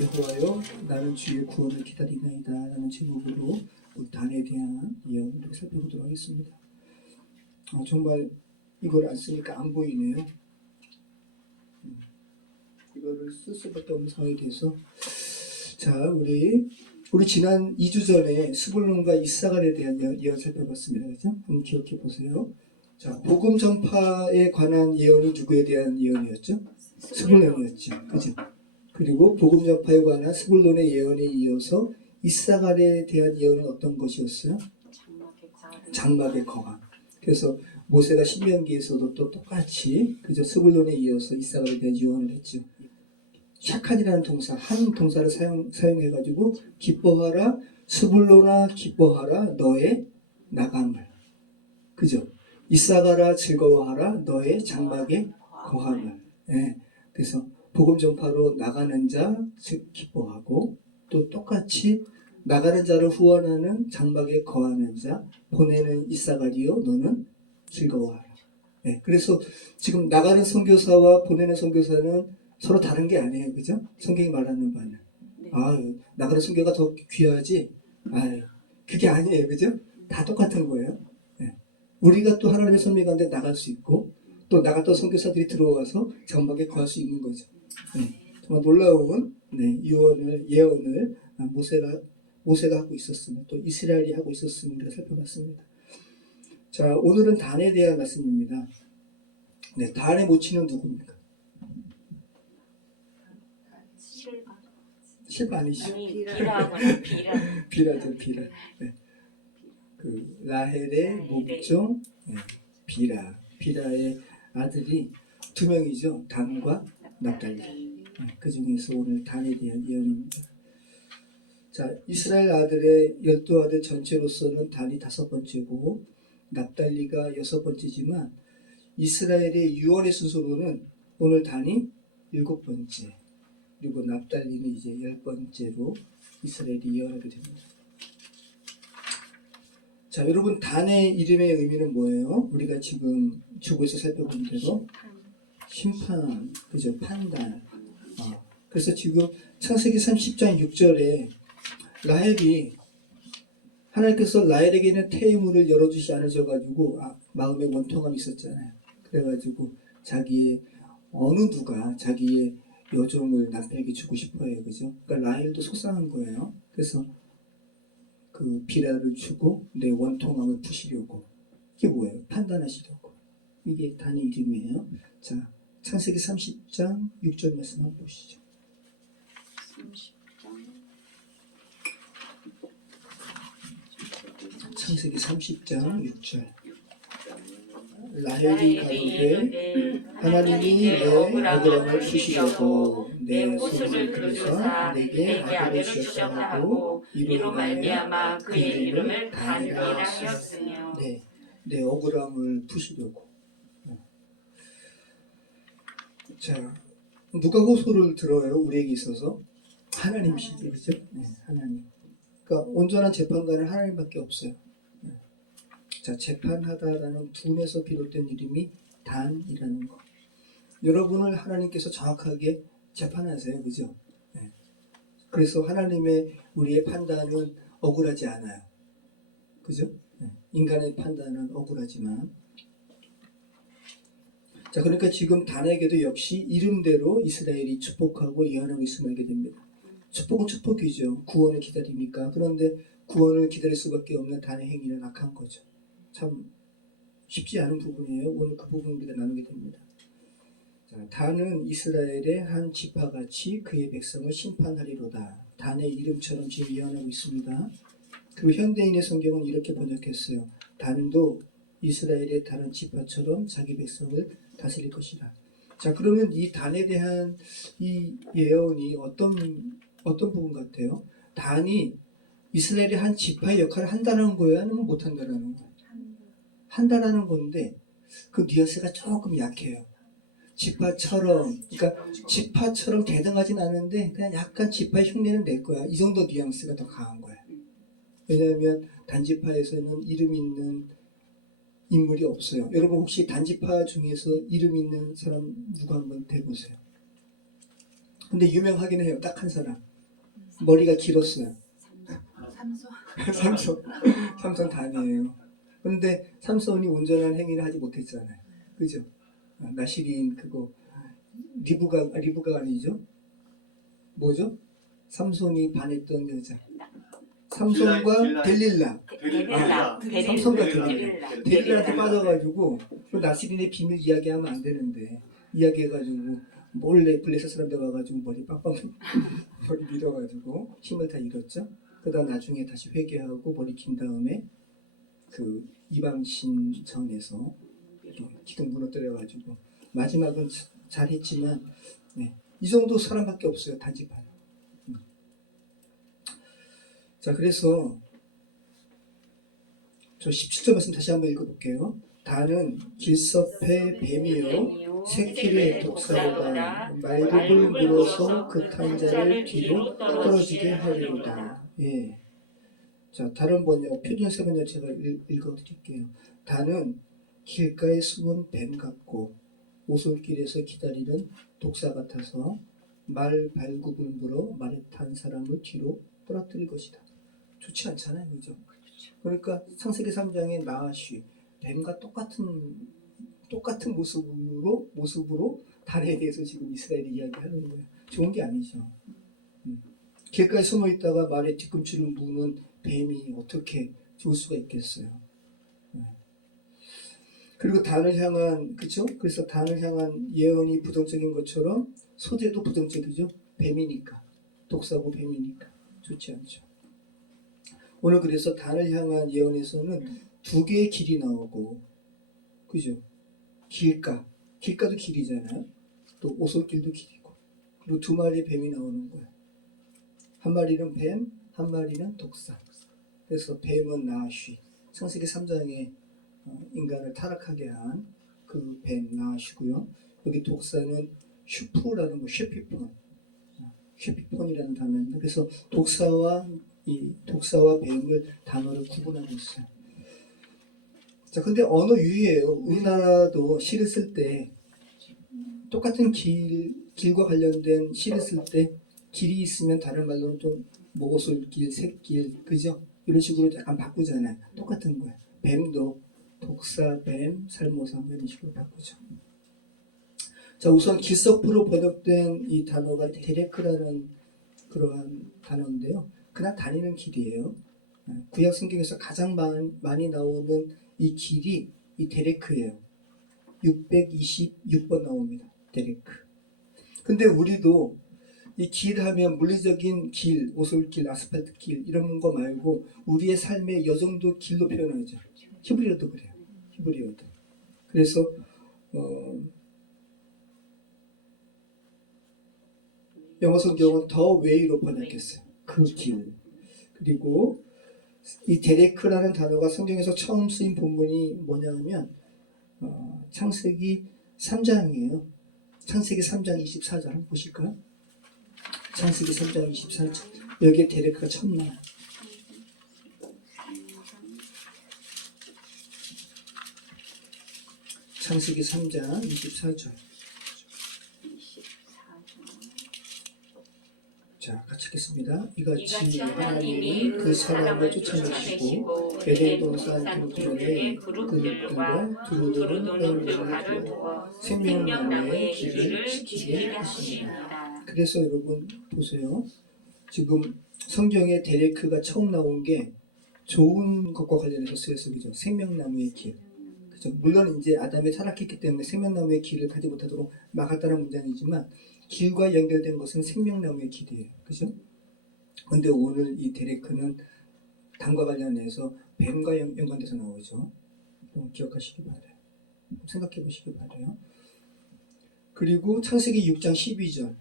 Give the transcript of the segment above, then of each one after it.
여호와여 나는 주의 구원을 기다리나이다 라는 제목으로 단에 대한 이야기를 살펴보도록 하겠습니다. 정말 이걸 안 쓰니까 안 보이네요. 이거를 쓸 수밖에 없는 상황이 돼서 자 우리 지난 2주 전에 스불론과 이사갈에 대한 예언 살펴봤습니다. 그죠? 한번 기억해 보세요. 자, 복음 전파에 관한 예언이 누구에 대한 예언이었죠? 스불론이었죠. 그죠? 그리고 복음 전파에 관한 스불론의 예언에 이어서 이사갈에 대한 예언은 어떤 것이었어요? 장막의 거함. 그래서 모세가 신명기에서도 또 똑같이 그저 스불론에 이어서 이사갈에 대한 예언을 했죠. 샤칸이라는 동사, 한 동사를 사용해가지고 기뻐하라, 스불론아 기뻐하라, 너의 나감을. 그죠? 이사가라 즐거워하라, 너의 장막의 거함을. 예. 그래서 복음 전파로 나가는 자, 즉 기뻐하고 또 똑같이 나가는 자를 후원하는 장막에 거하는 자, 보내는 이사가리요, 너는 즐거워하라. 예. 그래서 지금 나가는 선교사와 보내는 선교사는 서로 다른 게 아니에요. 그죠? 성경이 말하는 바는. 네. 나가는 선교가 더 귀하지? 그게 아니에요. 그죠? 다 똑같은 거예요. 네. 우리가 또 하나님의 선미 가운데 나갈 수 있고, 또 나갔던 선교사들이 들어와서 장막에 거할 수 있는 거죠. 네. 정말 놀라운 예언을 모세가 하고 있었으면, 또 이스라엘이 하고 있었으면 우리가 살펴봤습니다. 자, 오늘은 단에 대한 말씀입니다. 네, 단의 모친은 누굽니까? 실반이죠. 비라죠, 비라. 네. 그 라헬의 목종 비라의 아들이 두 명이죠. 단과 납달리. 그 중에서 오늘 단에 대한 예언입니다. 자, 이스라엘 아들의 12아들 전체로서는 단이 5번째고 납달리가 6번째지만 이스라엘의 유언의 순서로는 오늘 단이 7번째. 그리고 납달리는 이제 10번째로 이스라엘이 예언하게 됩니다. 자, 여러분 단의 이름의 의미는 뭐예요? 우리가 지금 주보에서 살펴본 대로 심판, 그죠? 판단. 그래서 지금 창세기 30장 6절에 라헬이 하나님께서 라헬에게는 태의문을 열어주시 않으셔가지고 마음에 원통함이 있었잖아요. 그래가지고 어느 누가 자기의 여종을 남편에게 주고 싶어해요. 그죠? 그러니까 라헬도 속상한 거예요. 그래서 그 비라를 주고 내 원통함을 푸시려고. 이게 뭐예요? 판단하시려고. 이게 단의 이름이에요. 자, 창세기 30장 6절 말씀 한번 보시죠. 창세기 30장 6절. 라헬이 가로되 하나님이 내 억울함을 푸시려고 내 옷을 그려서 내게 아들을 주셨다 하고 이로 말미암아 그 이름을 단이라 하였으며. 내 억울함을 푸시려고. 자, 누가 호소를 들어요? 우리에게 있어서 하나님이시죠, 그렇죠? 네, 하나님. 그러니까 온전한 재판관은 하나님밖에 없어요. 자, 재판하다라는 둔에서 비롯된 이름이 단이라는 거. 여러분을 하나님께서 정확하게 재판하세요. 그죠? 네. 그래서 우리의 판단은 억울하지 않아요. 그죠? 네. 인간의 판단은 억울하지만. 자, 그러니까 지금 단에게도 역시 이름대로 이스라엘이 축복하고 예언하고 있음을 알게 됩니다. 축복은 축복이죠. 구원을 기다리니까. 그런데 구원을 기다릴 수밖에 없는 단의 행위는 악한 거죠. 참 쉽지 않은 부분이에요. 오늘 그 부분 우리가 나누게 됩니다. 자, 단은 이스라엘의 한 지파같이 그의 백성을 심판하리로다. 단의 이름처럼 지금 예언하고 있습니다. 그리고 현대인의 성경은 이렇게 번역했어요. 단도 이스라엘의 다른 지파처럼 자기 백성을 다스릴 것이다. 자, 그러면 이 단에 대한 이 예언이 어떤 부분 같아요? 단이 이스라엘의 한 지파의 역할을 한다는 거예요? 아니면 못한다는 거예요? 한다라는 건데 그 뉘앙스가 조금 약해요. 지파처럼, 그러니까 지파처럼 대등하진 않은데 그냥 약간 지파의 흉내는 낼 거야. 이 정도 뉘앙스가 더 강한 거야. 왜냐하면 단지파에서는 이름 있는 인물이 없어요. 여러분 혹시 단지파 중에서 이름 있는 사람 누구 한번 대보세요. 근데 유명하긴 해요. 딱 한 사람. 머리가 길었어요. 삼손. 삼손. 삼손 단이에요. 그런데 삼손이 온전한 행위를 하지 못했잖아요. 그죠? 나시린 그거 리브가 아니죠? 뭐죠? 삼손이 반했던 여자. 삼손과 델릴라. 삼손과 델릴라한테 빠져가지고 그 나시린의 비밀 이야기하면 안 되는데 이야기해가지고 몰래 블레셋 사람들 와가지고 머리 빵빵 머리 밀어가지고 힘을 다 잃었죠. 그러다 나중에 다시 회개하고 머리 긴 다음에 그 이방신 전에서 기둥 무너뜨려가지고 마지막은 잘했지만 네. 이 정도 사람밖에 없어요. 단지파는. 자, 그래서 저 17절 말씀 다시 한번 읽어볼게요. 단은 길섭의 뱀이요 새끼의 독사로다. 말굽을 물어서 그 탄자를 뒤로 떨어지게 하리로다. 예. 자, 다른 번역 표준 세 번역 제가 읽어드릴게요. 단은 길가에 숨은 뱀 같고 오솔길에서 기다리는 독사 같아서 말 발굽을 물어 말에 탄 사람을 뒤로 떨어뜨릴 것이다. 좋지 않잖아요, 그죠? 그러니까 창세기 3장의 나아시 뱀과 똑같은 모습으로 단에 대해서 지금 이스라엘이 이야기하는 거예요. 좋은 게 아니죠. 길가에 숨어 있다가 말에 뒤꿈치를 무는 뱀이 어떻게 좋을 수가 있겠어요. 그리고 단을 향한, 그쵸? 그래서 단을 향한 예언이 부정적인 것처럼 소재도 부정적이죠. 뱀이니까. 독사고 뱀이니까. 좋지 않죠. 오늘 그래서 단을 향한 예언에서는 두 개의 길이 나오고, 그죠? 길가도 길이잖아요. 또 오솔길도 길이고. 그리고 두 마리의 뱀이 나오는 거예요. 한 마리는 뱀, 한 마리는 독사. 그래서 뱀은 나아쉬. 창세기 3장에 인간을 타락하게 한 그 뱀 나아쉬고요. 여기 독사는 슈프라는 거, 쉐피폰이라는 단어입니다. 그래서 독사와 뱀을 단어를 구분하고 있어요. 자, 근데 언어 유희예요. 우리나라도 시를 쓸 때 똑같은 길과 관련된 시를 쓸 때 길이 있으면 다른 말로는 좀 모솔길, 샛길, 그죠? 이런 식으로 약간 바꾸잖아요. 똑같은 거예요. 뱀도 독사, 뱀, 살모사 이런 식으로 바꾸죠. 자, 우선 길섭으로 번역된 이 단어가 데레크라는 그러한 단어인데요. 그냥 다니는 길이에요. 구약 성경에서 가장 많이 나오는 이 길이 이 데레크예요. 626번 나옵니다. 데레크. 근데 우리도 이 길 하면 물리적인 길, 오솔길, 아스팔트 길 이런 거 말고 우리의 삶의 여정도 길로 표현하죠. 히브리어도 그래요. 히브리어도. 그래서 영어 성경은 더 웨이로 번역했어요. 그 길. 그리고 이 데레크라는 단어가 성경에서 처음 쓰인 본문이 뭐냐면 창세기 3장이에요. 창세기 3장 24절 한번 보실까요? 창세기 3장 24절. 여기에 데레크가 처음 나와요. 창세기 3장 24절. 자, 같이 읽겠습니다. 이같이 하나님이 그 사람을 쫓아내시고 에덴 동산 동편에 그들과 두루두루 헤엄을 두어 생명나무의 길을 지키게 하십니다. 그래서 여러분 보세요. 지금 성경에 데레크가 처음 나온 게 좋은 것과 관련해서 쓰여서 그죠? 생명나무의 길. 그죠? 물론 이제 아담이 타락했기 때문에 생명나무의 길을 가지 못하도록 막았다는 문장이지만 길과 연결된 것은 생명나무의 길이에요. 그죠? 근데 오늘 이 데레크는 단과 관련해서 뱀과 연관돼서 나오죠. 기억하시기 바라요. 생각해 보시기 바라요. 그리고 창세기 6장 12절.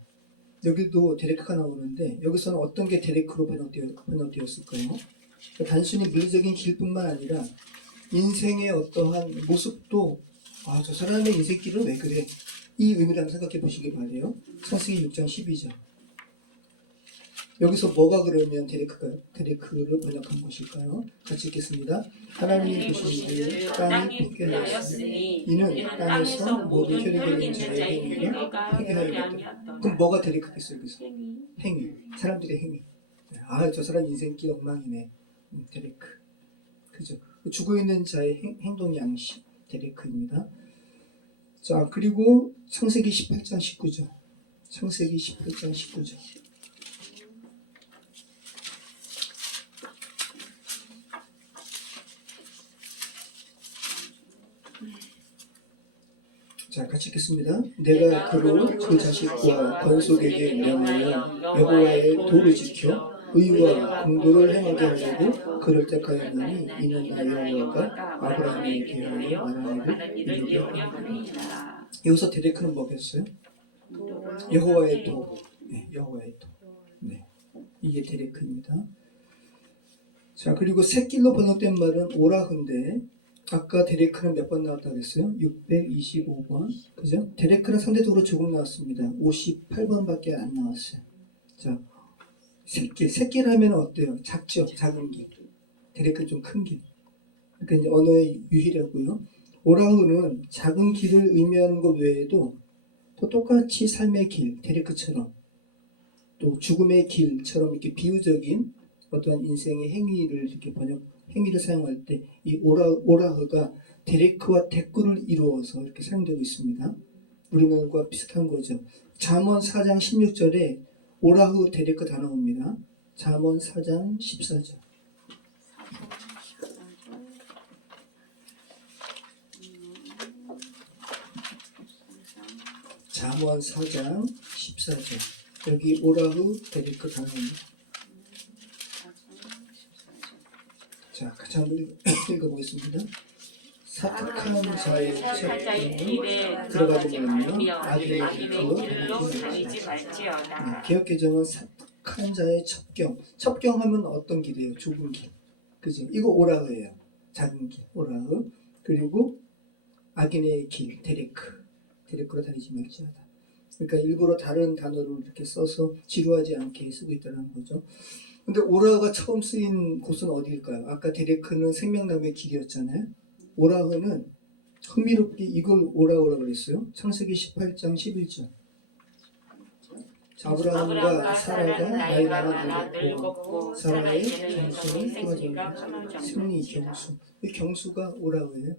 여기도 데레크가 나오는데 여기서는 어떤 게 데레크로 번역되었을까요? 그러니까 단순히 물리적인 길뿐만 아니라 인생의 어떠한 모습도 저 사람의 인생길은 왜 그래? 이 의미를 한번 생각해 보시기 바라요. 창세기 6장 12절. 여기서 뭐가 그러면 데레크를 번역한 것일까요? 같이 읽겠습니다. 하나님이 보시기를 땅이 폐괴하였으니 이는 땅에서 모든 혈육을 있는 자의 행위를 폐괴하였다. 그럼 뭐가 데레크겠어요? 여기서 행위. 사람들의 행위. 아, 저 사람 인생길 엉망이네. 데레크. 그죠? 죽어 있는 자의 행동 양식, 데레크입니다. 자, 그리고 창세기 18장 19절. 창세기 18장 19절. 자, 같이 읽겠습니다. 내가 그로 그 자식과 건속에게 명하여 여호와의 도를 지켜 의와 공도를 행하게 하려고 그를 택하였나니 이는 나 여호와가 아브라함에게 대하여 말한 일을 이루게 함이니라. 여기서 데레크는 뭐겠어요? 여호와의 도. 네, 여호와의 도. 네, 이게 데레크입니다. 자, 그리고 새길로 번역된 말은 오라흐인데 아까 데레크는 몇 번 나왔다고 그랬어요? 625번. 그죠? 데레크는 상대적으로 조금 나왔습니다. 58번밖에 안 나왔어요. 자, 새길 하면 어때요? 작죠? 작은 길. 데레크는 좀 큰 길. 그러니까 이제 언어의 유희라고요. 오라흐는 작은 길을 의미하는 것 외에도 또 똑같이 삶의 길, 데레크처럼 또 죽음의 길처럼 이렇게 비유적인 어떠한 인생의 행위를 이렇게 행위를 사용할 때 이 오라흐가 데레크와 대꾸를 이루어서 이렇게 사용되고 있습니다. 우리말과 비슷한 거죠. 잠언 4장 16절에 오라흐 데레크 다 나옵니다. 잠언 4장 14절. 잠언 4장 14절. 여기 오라흐 데레크 다 나옵니다. 자, 같이 한번 읽어보겠습니다. 사악한 자의 첩경을 들어가지 말며 악인의 길로 다니지 말지어다. 개역개정은 사악한 자의 첩경. 첩경하면 어떤 길이에요? 좁은 길. 그죠? 이거 오라흐예요. 작은 길, 오라흐. 그리고 악인의 길, 데레크로 다니지 말지어다. 그러니까 일부러 다른 단어를 이렇게 써서 지루하지 않게 쓰고 있다는 거죠. 근데 오라흐가 처음 쓰인 곳은 어디일까요? 아까 데레크는 생명나무의 길이었잖아요. 오라흐는 흥미롭게 이걸 오라흐라고 그랬어요. 창세기 18장 11절. 아브라함과 사라가 나이 많아 늙었고 사라의 경수는 끊어진다. 승리 경수. 이 경수가 오라흐예요.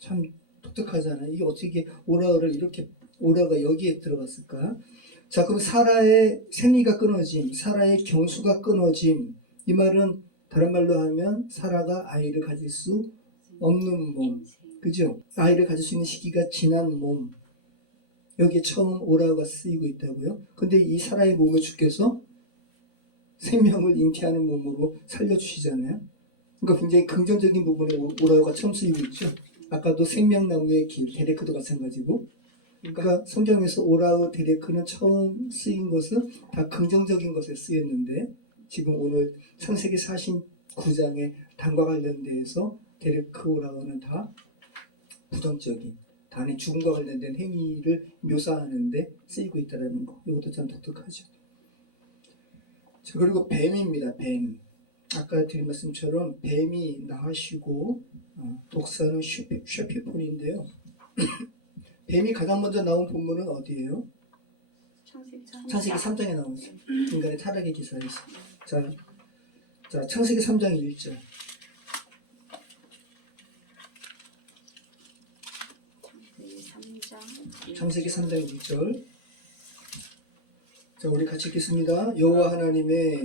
참 독특하잖아요. 이게 어떻게 오라흐를 이렇게 오라흐가 여기에 들어갔을까? 자, 그럼 사라의 생리가 끊어짐, 사라의 경수가 끊어짐. 이 말은 다른 말로 하면 사라가 아이를 가질 수 없는 몸, 그죠? 아이를 가질 수 있는 시기가 지난 몸. 여기에 처음 오라흐가 쓰이고 있다고요. 근데 이 사라의 몸을 주께서 생명을 잉태하는 몸으로 살려주시잖아요. 그러니까 굉장히 긍정적인 부분에 오라흐가 처음 쓰이고 있죠. 아까도 생명나무의 길, 데레크도 마찬가지고. 그러니까 성경에서 오라흐 데레크는 처음 쓰인 것은 다 긍정적인 것에 쓰였는데 지금 오늘 창세기 49장의 단과 관련돼서 데레크 오라흐는 다 부정적인 단의 죽음과 관련된 행위를 묘사하는데 쓰이고 있다는 거. 이것도 참 독특하죠. 자, 그리고 뱀입니다. 뱀. 아까 드린 말씀처럼 뱀이 나하시고 독사는 쉐피폰인데요. 뱀이 가장 먼저 나온 본문은 어디예요? 창세기 3장에 나오죠. 인간의 타락의 기사에서. 자, 창세기 3장 1절. 창세기 3장 1절. 자, 우리 같이 읽겠습니다. 여호와 하나님의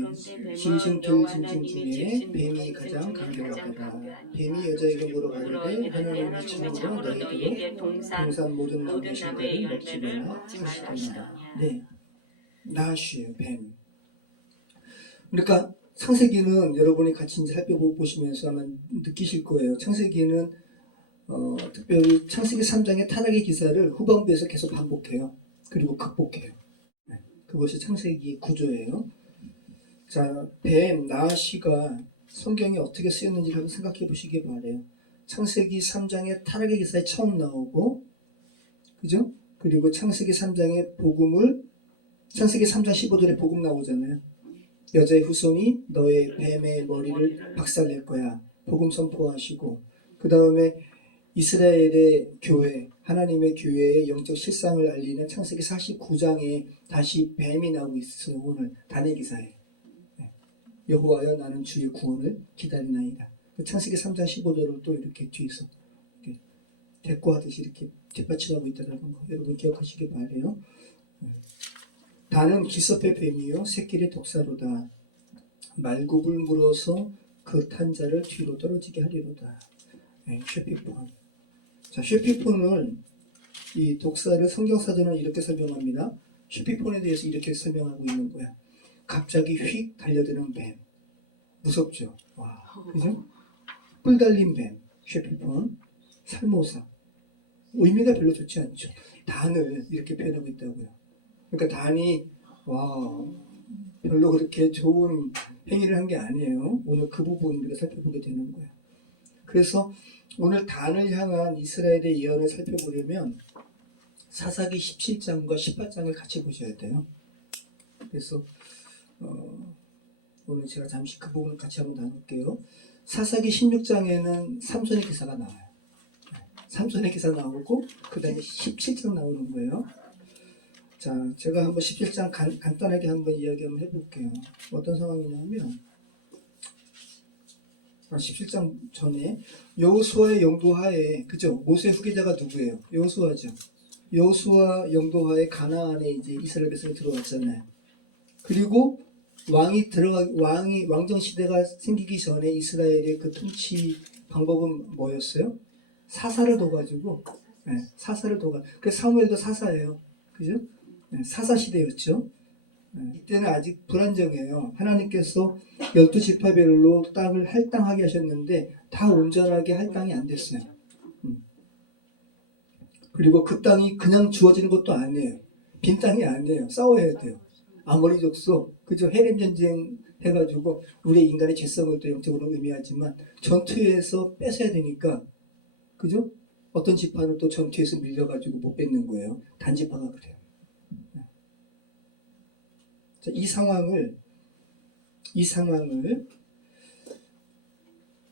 짐승들 짐승 중에 뱀이 가장 간교하다. 뱀이 여자에게 물어가는데 하나님이 참으로 너희들로 동산 모든 나무의 실과를 먹지 말라 하시더라. 네, 나하시에요, 뱀. 그러니까 창세기는 여러분이 같이 이제 살펴보시면서 아마 느끼실 거예요. 창세기는 특별히 창세기 3장의 타락의 기사를 후반부에서 계속 반복해요. 그리고 극복해요. 그것이 창세기 구조예요. 자, 뱀, 나하시가 성경에 어떻게 쓰였는지 한번 생각해 보시기 바래요. 창세기 3장의 타락의 기사에 처음 나오고, 그죠? 그리고 창세기 3장의 복음을, 창세기 3장 15절에 복음 나오잖아요. 여자의 후손이 너의 뱀의 머리를 박살낼 거야. 복음 선포하시고, 그 다음에 이스라엘의 교회, 하나님의 교회의 영적 실상을 알리는 창세기 49장에 다시 뱀이 나오고 있어요. 오늘 단의 기사에. 여호와여 나는 주의 구원을 기다리나이다. 창세기 3장 15절을 또 이렇게 뒤에서 이렇게 대꾸하듯이 이렇게 뒷받침하고 있다는 거 여러분 기억하시기 바라요. 단은 기섭의 뱀이요 새끼리 독사로다. 말굽을 물어서 그 탄자를 뒤로 떨어지게 하리로다. 쉐피폰. 자, 쉐피폰을 이 독사를 성경사전은 이렇게 설명합니다. 쉐피폰에 대해서 이렇게 설명하고 있는 거야. 갑자기 휙 달려드는 뱀. 무섭죠? 와, 그죠? 뿔 달린 뱀, 쉐피폰, 살모사. 의미가 별로 좋지 않죠. 단을 이렇게 표현하고 있다고요. 그러니까 단이 와 별로 그렇게 좋은 행위를 한 게 아니에요. 오늘 그 부분 우리가 살펴보게 되는 거예요. 그래서 오늘 단을 향한 이스라엘의 예언을 살펴보려면 사사기 17장과 18장을 같이 보셔야 돼요. 그래서 오늘 제가 잠시 그 부분을 같이 한번 나눌게요. 사사기 16장에는 삼손의 기사가 나와요. 삼손의 기사 나오고 그 다음에 17장 나오는 거예요. 자, 제가 한번 17장 간단하게 한번 이야기 한번 해볼게요. 어떤 상황이냐면 17장 전에 여호수아의 영도하에 그죠? 모세 후계자가 누구예요? 여호수아죠. 여호수아 영도하에 가나안에 이제 이스라엘 백성이 들어왔잖아요. 그리고 왕정 시대가 생기기 전에 이스라엘의 그 통치 방법은 뭐였어요? 사사를 둬가지고, 사사를 둬가. 그래서 사무엘도 사사예요. 그죠? 사사 시대였죠. 이때는 아직 불안정해요. 하나님께서 12지파별로 땅을 할당하게 하셨는데 다 온전하게 할당이 안 됐어요. 그리고 그 땅이 그냥 주어지는 것도 아니에요. 빈 땅이 아니에요. 싸워야 돼요. 아모리 족속, 그죠? 헤렘 전쟁 해가지고 우리 인간의 죄성을 또 영적으로 의미하지만 전투에서 뺏어야 되니까, 그죠? 어떤 지파는 또 전투에서 밀려가지고 못 뺏는 거예요. 단지파가 그래요. 자, 이 상황을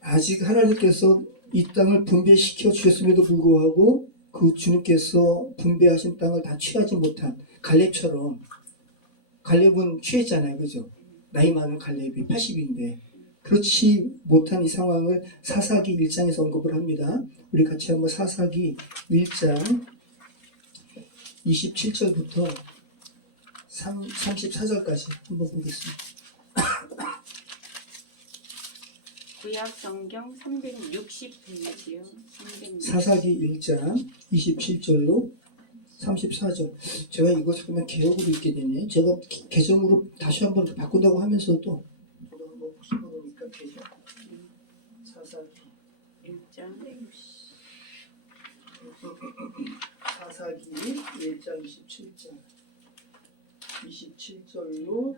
아직 하나님께서 이 땅을 분배시켜 주셨음에도 불구하고 그 주님께서 분배하신 땅을 다 취하지 못한 갈렙처럼, 갈렙은 취했잖아요. 그죠? 나이 많은 갈렙이 80인데 그렇지 못한 이 상황을 사사기 1장에서 언급을 합니다. 우리 같이 한번 사사기 1장 27절부터 34절까지 한번 보겠습니다. 구약 성경 360페이지요. 사사기 1장 27절로 34절. 제가 이거 잠깐만 개역으로 읽게 되네. 제가 개정으로 다시 한번 바꾼다고 하면서도 저도 한번 혹시 모르니까 개정. 사사기 1장 사사기 1장 27절로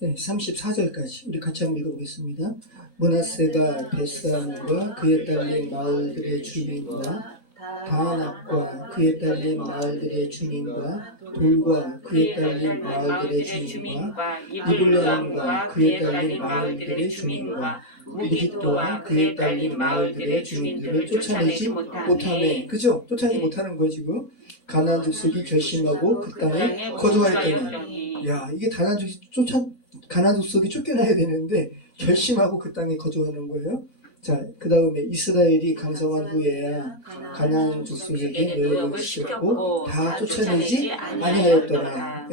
34절까지 우리 같이 한번 읽어보겠습니다. 므낫세가 벳산과 그에 딸린 마을들의 주민과 다낙과 그에 딸린 마을들의 주민과 돌과 그에 딸린 마을들의 주민과 이블레함과 그에 딸린 마을들의 주민과 무깃도와 그에 딸린 마을들의 주민들을 쫓아내지 못하네. 그죠? 쫓아내지 못하는 거 지금. 가나안 족속이 결심하고 그 땅에 거주하였더니, 야, 이게 가나안 족속이 쫓겨나야 되는데 결심하고 그 땅에 거주하는 거예요. 자, 그 다음에 이스라엘이 강성한 후에야 가나안 족속에게 노역을 시켰고 다 쫓아내지 아니하였더라.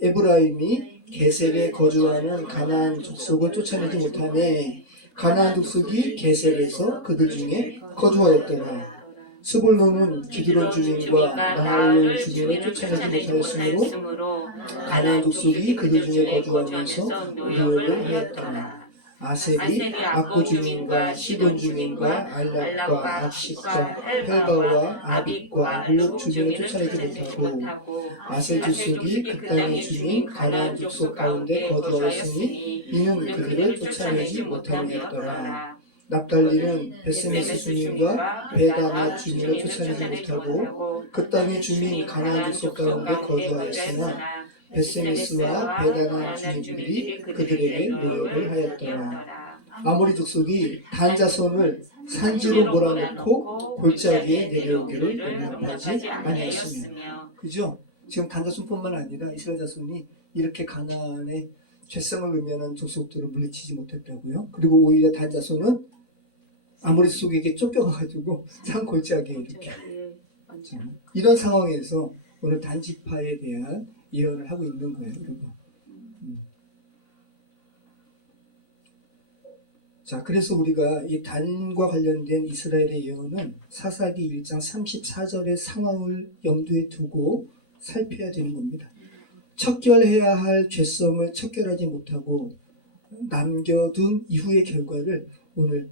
에브라임이 게셀에 거주하는 가나안 족속을 쫓아내지 못하네. 가나안 족속이 게셀에서 그들 중에 거주하였더라. 스불론은 기드론 주민과 나할론 주민을 쫓아내지 못하였으므로 가나안 족속이 그들 중에 거주하면서 노역을 하였더라. 아셀이 악고 주민과 시돈 주민과 알랍과 악십과 헬바와 아빅과 블록 주민을 쫓아내지 못하고 아셀 족속이 그 땅의 주민 가나안 족속 가운데 거주하였으니 이는 그들을 쫓아내지 못함이었더라. 납달리는 베스메스 주민과 베다나 주민을 쫓아내지 못하고 그 땅의 주민 가나안 족속 가운데 거주하였으나 베스메스와 베다나 주민들이 그들에게 노역을 하였더라. 아모리 족속이 단 자손을 산지로 몰아넣고 골짜기에 내려오기를 용납하지 아니하였으며. 그죠? 지금 단 자손뿐만 아니라 이스라엘 자손이 이렇게 가나안에 죄성을 의미하는 족속들을 물리치지 못했다고요. 그리고 오히려 단 자손은 아모리 족속에게 쫓겨가가지고 산 골짜기에 이렇게. 자, 이런 상황에서 오늘 단지파에 대한 예언을 하고 있는 거예요, 여러분. 자, 그래서 우리가 이 단과 관련된 이스라엘의 예언은 사사기 1장 34절의 상황을 염두에 두고 살펴야 되는 겁니다. 척결해야 할 죄성을 척결하지 못하고 남겨둔 이후의 결과를 오늘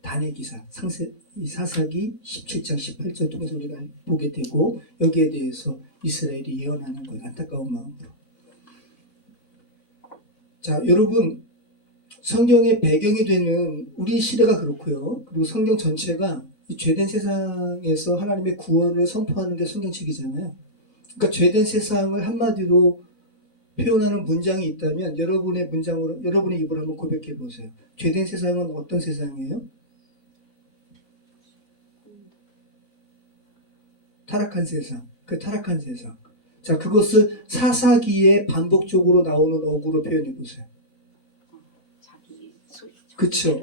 단의 기사, 사사기 17장 18절 통해서 우리가 보게 되고 여기에 대해서 이스라엘이 예언하는 거예요. 안타까운 마음으로. 자, 여러분 성경의 배경이 되는 우리 시대가 그렇고요. 그리고 성경 전체가 이 죄된 세상에서 하나님의 구원을 선포하는 게 성경책이잖아요. 그러니까 죄된 세상을 한마디로 표현하는 문장이 있다면 여러분의 문장으로 여러분의 입으로 한번 고백해 보세요. 죄된 세상은 어떤 세상이에요? 타락한 세상. 그 타락한 세상. 자, 그것을 사사기에 반복적으로 나오는 어구로 표현해 보세요. 그쵸.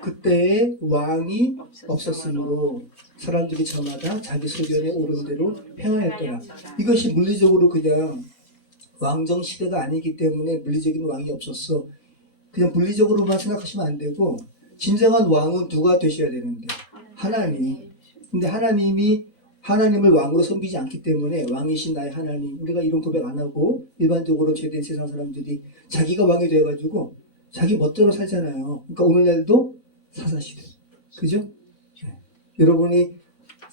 그때의 왕이 없었으므로 사람들이 저마다 자기 소견에 오른 대로 행하였더라. 이것이 물리적으로 그냥 왕정 시대가 아니기 때문에 물리적인 왕이 없었어. 그냥 물리적으로만 생각하시면 안 되고 진정한 왕은 누가 되셔야 되는데? 하나님. 근데 하나님을 왕으로 섬기지 않기 때문에 왕이신 나의 하나님, 우리가 이런 고백 안 하고 일반적으로 죄된 세상 사람들이 자기가 왕이 되어가지고 자기 멋대로 살잖아요. 그러니까 오늘날도 사사시대. 그죠? 네. 여러분이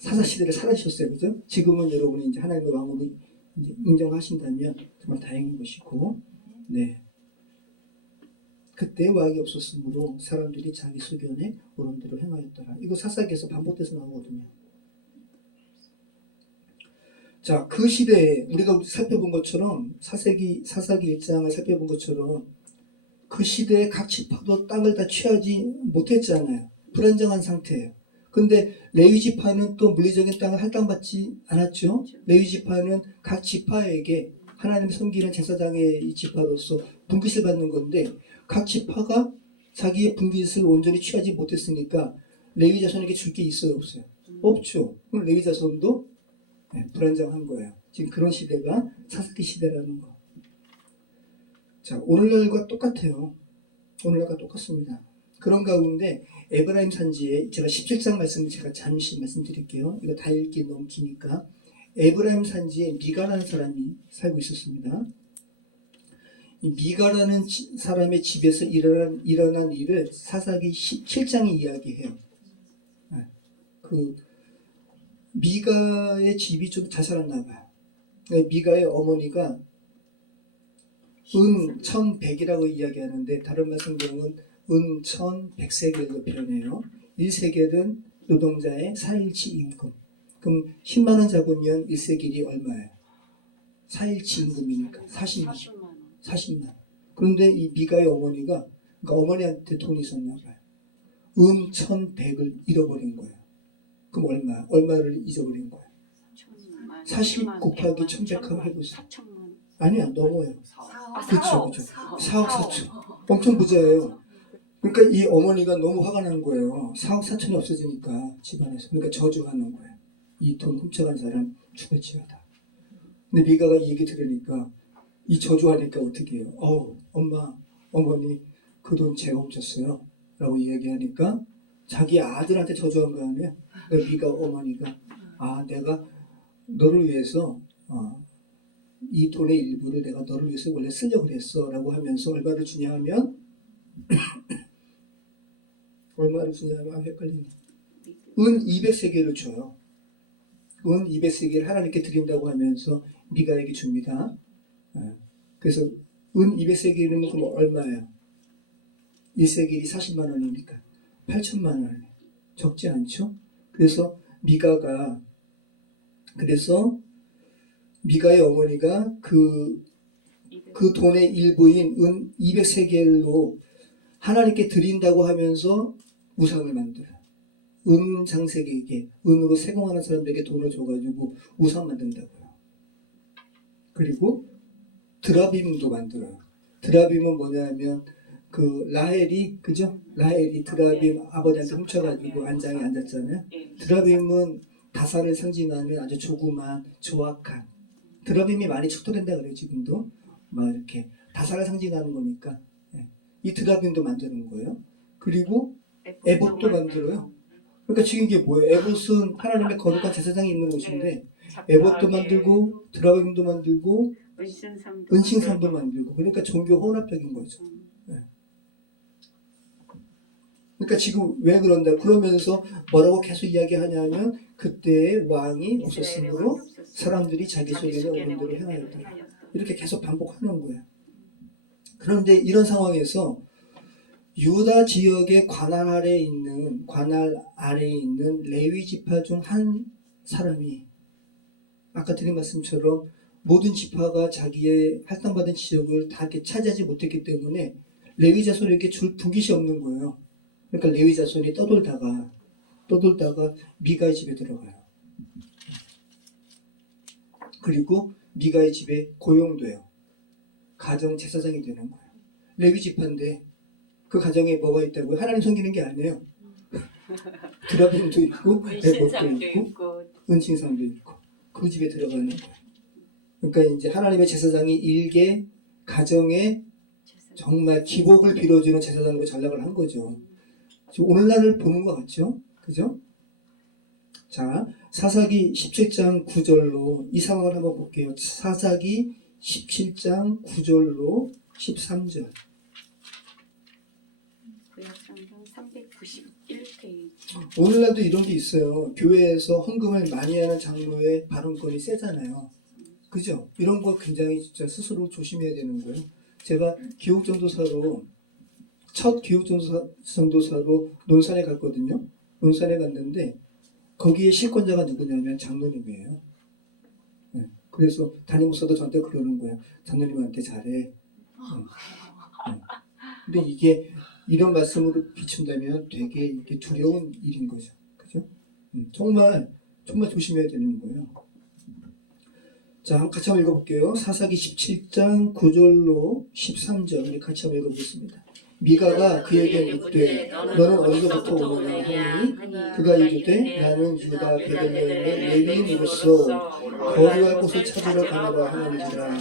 사사시대를 살아주셨어요. 그죠? 지금은 여러분이 이제 하나님의 왕으로 이제 인정하신다면 정말 다행인 것이고, 네. 그때 왕이 없었으므로 사람들이 자기 소견에 옳은 대로 행하였더라. 이거 사사기에서 반복돼서 나오거든요. 자, 그 시대에 우리가 살펴본 것처럼 사사기 1장을 살펴본 것처럼 그 시대에 각 지파도 땅을 다 취하지 못했잖아요. 불안정한 상태예요. 근데 레위 지파는 또 물리적인 땅을 할당받지 않았죠. 레위 지파는 각 지파에게 하나님 섬기는 제사장의 지파로서 분깃을 받는 건데 각 지파가 자기의 분깃을 온전히 취하지 못했으니까 레위 자손에게 줄 게 있어요, 없어요? 없죠. 그럼 레위 자손도 불안정한 거예요. 지금 그런 시대가 사사기 시대라는 거. 자, 오늘날과 똑같아요. 오늘날과 똑같습니다. 그런 가운데 에브라임 산지에 제가 17장 말씀을 제가 잠시 말씀드릴게요. 이거 다 읽기 너무 기니까. 에브라임 산지에 미가라는 사람이 살고 있었습니다. 이 미가라는 사람의 집에서 일어난 일을 사사기 17장이 이야기해요. 그 미가의 집이 좀 자살했나 봐요. 미가의 어머니가 은 1100이라고 이야기하는데 다른 말씀경은 은 1100세겔로 표현해요. 1세겔은 노동자의 4일치 임금. 그럼 10만원 잡으면 1세겔이 얼마예요? 4일치 임금이니까 40만. 그런데 이 미가의 어머니가 그러니까 어머니한테 돈이 있었나 봐요. 은 1100을 잃어버린 거예요. 그럼 얼마를 잊어버린 거예요? 40 곱하기 1100 해보세요. 아니야, 넘어요. 그렇죠. 4억 4천. 엄청 부자예요. 그러니까 이 어머니가 너무 화가 난 거예요. 4억 4천이 없어지니까 집안에서. 그러니까 저주하는 거예요. 이 돈 훔쳐간 사람 죽을지어다. 근데 미가가 이 얘기 들으니까 이 저주하니까 어떻게 해요? 어머니 그 돈 제가 훔쳤어요. 라고 이야기하니까 자기 아들한테 저주한 거 아니에요? 그러니까 미가 어머니가 내가 너를 위해서 이 돈의 일부를 내가 너를 위해서 원래 쓰려고 그랬어 라고 하면서 얼마를 주냐 하면 헷갈리네. 은 200세겔을 줘요. 은 200세겔을 하나님께 드린다고 하면서 미가에게 줍니다. 그래서 은 200세겔이면 그럼 얼마예요? 1세겔이 40만 원이니까 8천만 원. 적지 않죠? 그래서 미가의 어머니가 그 돈의 일부인 은 200세겔로 하나님께 드린다고 하면서 우상을 만들어요. 은장색에게, 은으로 세공하는 사람들에게 돈을 줘가지고 우상 만든다고요. 그리고 드라빔도 만들어요. 드라빔은 뭐냐면 그 라헬이, 그죠? 라헬이 드라빔 아버지한테 훔쳐가지고 안장에 앉았잖아요. 드라빔은 다사를 상징하는 아주 조그만 조악한, 드라빔이 많이 축도된다 그래요. 지금도 막 이렇게 다사를 상징하는 거니까. 이 드라빔도 만드는 거예요. 그리고 에봇도 만들어요. 그러니까 지금 이게 뭐예요? 에봇은 하나님의 거룩한 제사장이 입는 옷인데 에봇도 만들고 드라빔도 만들고 은신상도 만들고, 그러니까 종교 혼합적인 거죠. 그러니까 지금 왜 그런다? 그러면서 뭐라고 계속 이야기하냐면 그때의 왕이 없었으므로 사람들이 자기 속에는 어른대로 행하였더라. 이렇게 계속 반복하는 거예요. 그런데 이런 상황에서 유다 지역의 관할 아래에 있는 레위 지파 중 한 사람이 아까 드린 말씀처럼 모든 지파가 자기의 할당받은 지역을 다 이렇게 차지하지 못했기 때문에 레위 자손에게 줄 분깃이 없는 거예요. 그러니까 레위 자손이 떠돌다가 미가의 집에 들어가요. 그리고 미가의 집에 고용돼요. 가정 제사장이 되는 거예요. 레위 지파인데 그 가정에 뭐가 있다고요? 하나님 섬기는 게 아니에요. 드라빔도 있고 에봇도 있고 은신상도 있고 그 집에 들어가는 거예요. 그러니까 이제 하나님의 제사장이 일개 가정에 정말 기복을 빌어주는 제사장으로 전락을 한 거죠. 지금 오늘날을 보는 것 같죠? 그죠? 자, 사사기 17장 9절로 이 상황을 한번 볼게요. 사사기 17장 9절로 13절. 구약성경 391페이지. 오늘날도 이런 게 있어요. 교회에서 헌금을 많이 하는 장로의 발언권이 세잖아요. 그죠? 이런 거 굉장히 진짜 스스로 조심해야 되는 거예요. 제가 첫 교육전도사로 논산에 갔거든요. 논산에 갔는데 거기에 실권자가 누구냐면 장로님이에요. 네. 그래서 담임 목사도 저한테 그러는 거예요. 장로님한테 잘해. 네. 근데 이게 이런 말씀으로 비춘다면 되게 이게 두려운 일인 거죠. 그죠? 정말 조심해야 되는 거예요. 자, 같이 한번 읽어볼게요. 사사기 17장 9절로 13절 우리 같이 한번 읽어보겠습니다. 미가가 그에게 묻되 너는 어디서부터 오느냐 하니 그가 이르되 나는 유다 베들레헴의 레위인으로서 거주할 곳을 찾으러 가노라 하느니라.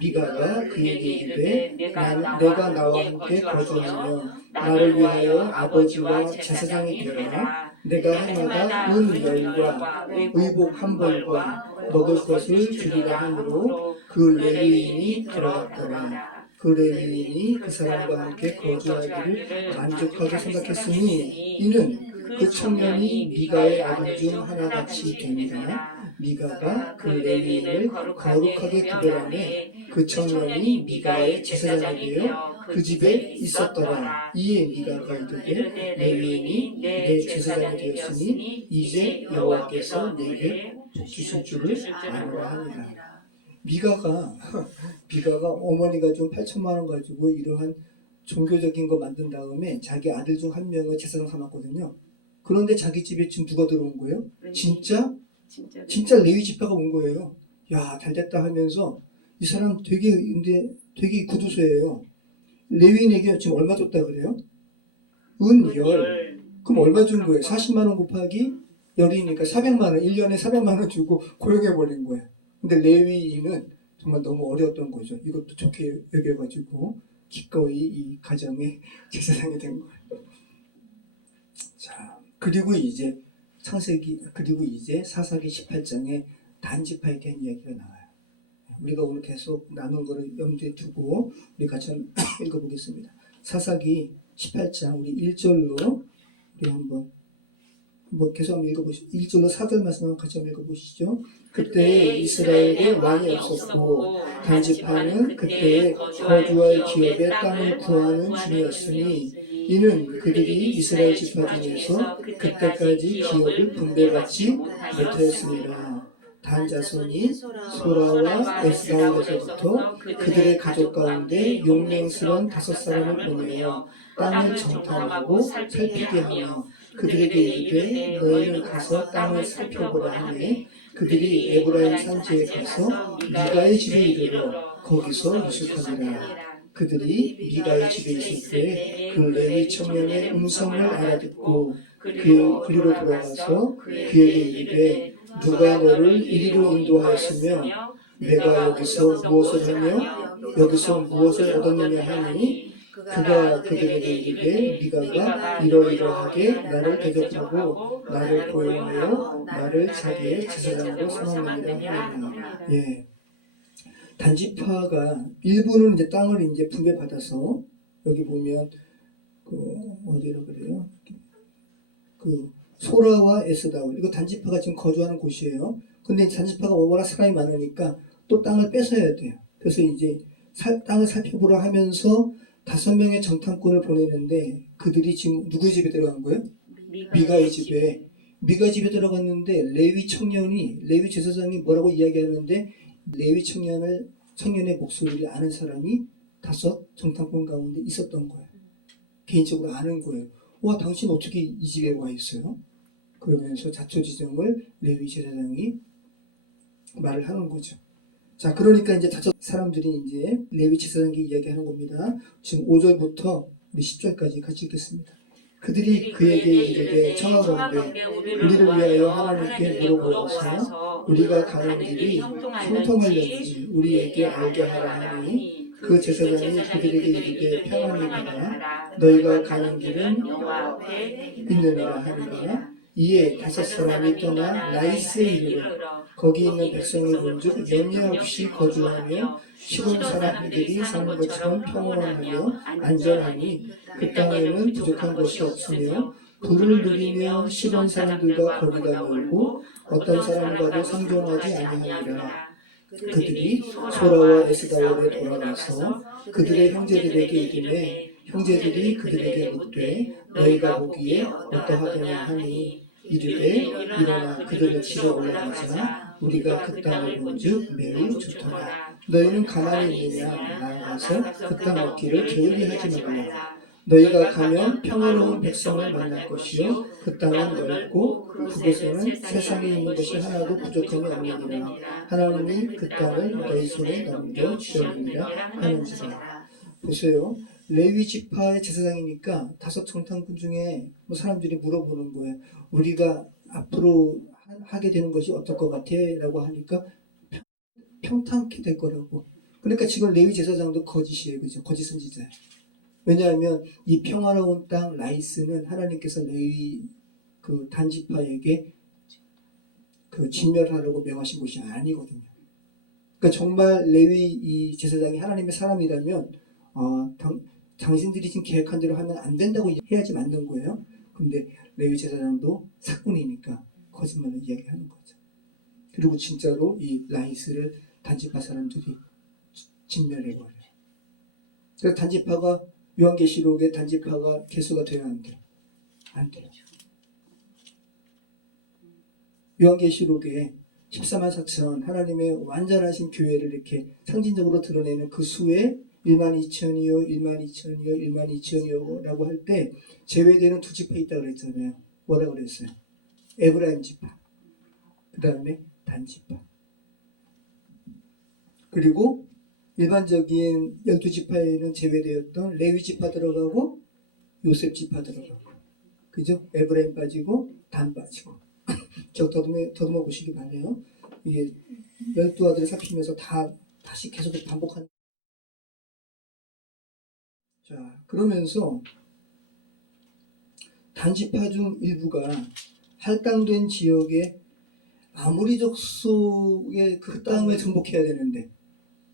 미가가 그에게 이르되 내가 나와 함께 거주하며 나를 위하여 아버지와 제사장이 되어라. 내가 해마다 은열과 의복 한 벌과 먹을 것을 주리라 하므로 그 레위인이 들어갔더라. 그 레위인이 그 사람과 함께 거주하기를 만족하게 생각했으니 이는 그 청년이 미가의 아들 중 하나같이 되니라. 미가가 그 레위인을 거룩하게 구별하매 그 청년이 미가의 제사장이 되어 그 집에 있었더라. 이에 미가가 이르되 레위인이 내 제사장이 되었으니 이제 여호와께서 내게 주실 줄을 아노라 하니라. 미가가 어머니가 좀 8천만 원 가지고 이러한 종교적인 거 만든 다음에 자기 아들 중 한 명을 제사장 삼았거든요. 그런데 자기 집에 지금 누가 들어온 거예요? 진짜 레위 지파가 온 거예요. 야, 잘 됐다 하면서 이 사람 되게 구두쇠예요. 레위인에게 지금 얼마 줬다 그래요? 은열. 그럼 얼마 준 거예요? 40만 원 곱하기 열이니까 400만 원. 1년에 400만 원 주고 고용해버린 거예요. 근데 레위인은 정말 너무 어려웠던 거죠. 이것도 좋게 여겨가지고 기꺼이 이 가정의 제사장이 된 거예요. 자, 그리고 이제 사사기 18장에 단지파에 대한 이야기가 나와요. 우리가 오늘 계속 나눈 거를 염두에 두고 우리 같이 읽어보겠습니다. 사사기 18장 우리 1절로 우리 한번 계속 한번 읽어보시죠. 1절로 4절 말씀 같이 한번 읽어보시죠. 그때 이스라엘에 왕이 없었고 단지파는 그때 거주할 기업의 땅을 구하는 중이었으니 이는 그들이 이스라엘 지파 중에서 그때까지 기업을 분배받지 못하였습니다. 단 자손이 소라와 에스라엘에서부터 그들의 가족 가운데 용맹스러운 5사람을 보내어 땅을 정탐하고 살피게 하며 그들에게 이르되 너희는 가서 땅을 살펴보라 하매 그들이 에브라임 산지에 가서 미가의 집에 이르러 거기서 유숙하니라. 그들이 미가의 집에 있을 때 그 레위 청년의 음성을 알아듣고 그리로 돌아가서 그에게 이르되 누가 너를 이리로 인도하였으며 내가 여기서 무엇을 하며 여기서 무엇을 얻었느냐 하니 그가 그들에게 이르되 미가가 이러이러하게 나를 대접하고 나를 고용하여 나를 자기의 제사장으로 삼았느니라 하니라. 예. 단지파가 일부는 이제 땅을 이제 분배받아서 여기 보면 그 어디로 그래요? 그 소라와 에스다올 이거 단지파가 지금 거주하는 곳이에요. 근데 단지파가 워낙 사람이 많으니까 또 땅을 뺏어야 돼요. 그래서 이제 땅을 살펴보라 하면서 5명의 정탐꾼을 보내는데 그들이 지금 누구의 집에 들어간 거예요? 미가의 집에. 미가 집에 들어갔는데 레위 제사장이 뭐라고 이야기하는데 레위 청년의 목소리를 아는 사람이 5 정탐꾼 가운데 있었던 거예요. 개인적으로 아는 거예요. 와, 당신 어떻게 이 집에 와 있어요? 그러면서 자초지종을 레위 제사장이 말을 하는 거죠. 자, 그러니까 이제 5 사람들이 이제 레위 제사장에게 이야기하는 겁니다. 지금 5절부터 우리 10절까지 같이 읽겠습니다. 그들이 그에게 이르되 청하건대 우리를 위하여 하나님께 물어보아서 우리가 가는 길이 형통하려는지 우리에게 알게 하라 하니 그 제사장이 그들에게 이르되 평안이니라 너희가 가는 길은 여호와 앞에 있느니라 하니라. 이에 5 사람이 떠나 라이스에 이르러 거기 있는 백성이 본즉 염려 없이 거주하며 시돈 사람들이 사는 것처럼 평온하며 안전하니 그 땅에는 부족한 것이 없으며 부를 누리며 시돈 사람들과 거리가 멀고 어떤 사람과도 상종하지 아니하니라. 그들이 소라와 에스다올에 돌아가서 그들의 형제들에게 이르매 형제들이 그들에게 묻되 너희가 보기에 어떠하더냐 하니 이르되 일어나 그들을 치러 올라가자 우리가 그 땅을 본즉 매우 좋더라. 너희는 가만히 있느냐 나아가서 그 땅 얻기를 게을리하지 말라. 너희가 가면 평화로운 백성을 만날 것이요 그 땅은 넓고 그곳에는 세상에 있는 것이 하나도 부족함이 없느니라. 하나님이 그 땅을 너희 손에 넘겨 주셨느니라 하는지라. 보세요. 레위 지파의 제사장이니까 5 정탐꾼 중에 뭐 사람들이 물어보는 거예요. 우리가 앞으로 하게 되는 것이 어떨 것 같아? 라고 하니까 평탄케 될 거라고. 그러니까 지금 레위 제사장도 거짓이에요. 그죠? 거짓 선지자예요. 왜냐하면 이 평화로운 땅 라이스는 하나님께서 레위 그 단지파에게 그 진멸하려고 명하신 것이 아니거든요. 그러니까 정말 레위 이 제사장이 하나님의 사람이라면 당신들이 지금 계획한 대로 하면 안 된다고 해야지 맞는 거예요. 근데 레위 제사장도 사꾼이니까 거짓말을 이야기하는 거죠. 그리고 진짜로 이 라이스를 단지파 사람들이 진멸해버려요. 그래서 단지파가 요한계시록의 단지파가 개수가 돼야 안 돼요. 안 돼요. 요한계시록에 14만 4천 하나님의 완전하신 교회를 이렇게 상징적으로 드러내는 그 수에 1만 2천이요, 1만 2천이요, 1만 2천이요 라고 할 때 제외되는 2 지파 있다고 그랬잖아요. 뭐라고 그랬어요? 에브라임 지파, 그 다음에 단지파. 그리고 일반적인 12지파에는 제외되었던 레위 지파 들어가고 요셉 지파 들어가고, 그죠? 에브라임 빠지고 단 빠지고. 기억 더듬어 보시기 바래요. 이게 12아들을 살피면서 다시 계속 반복하는. 자, 그러면서 단지파 중 일부가 할당된 지역에 아모리 족속의 그 땅을 정복해야 되는데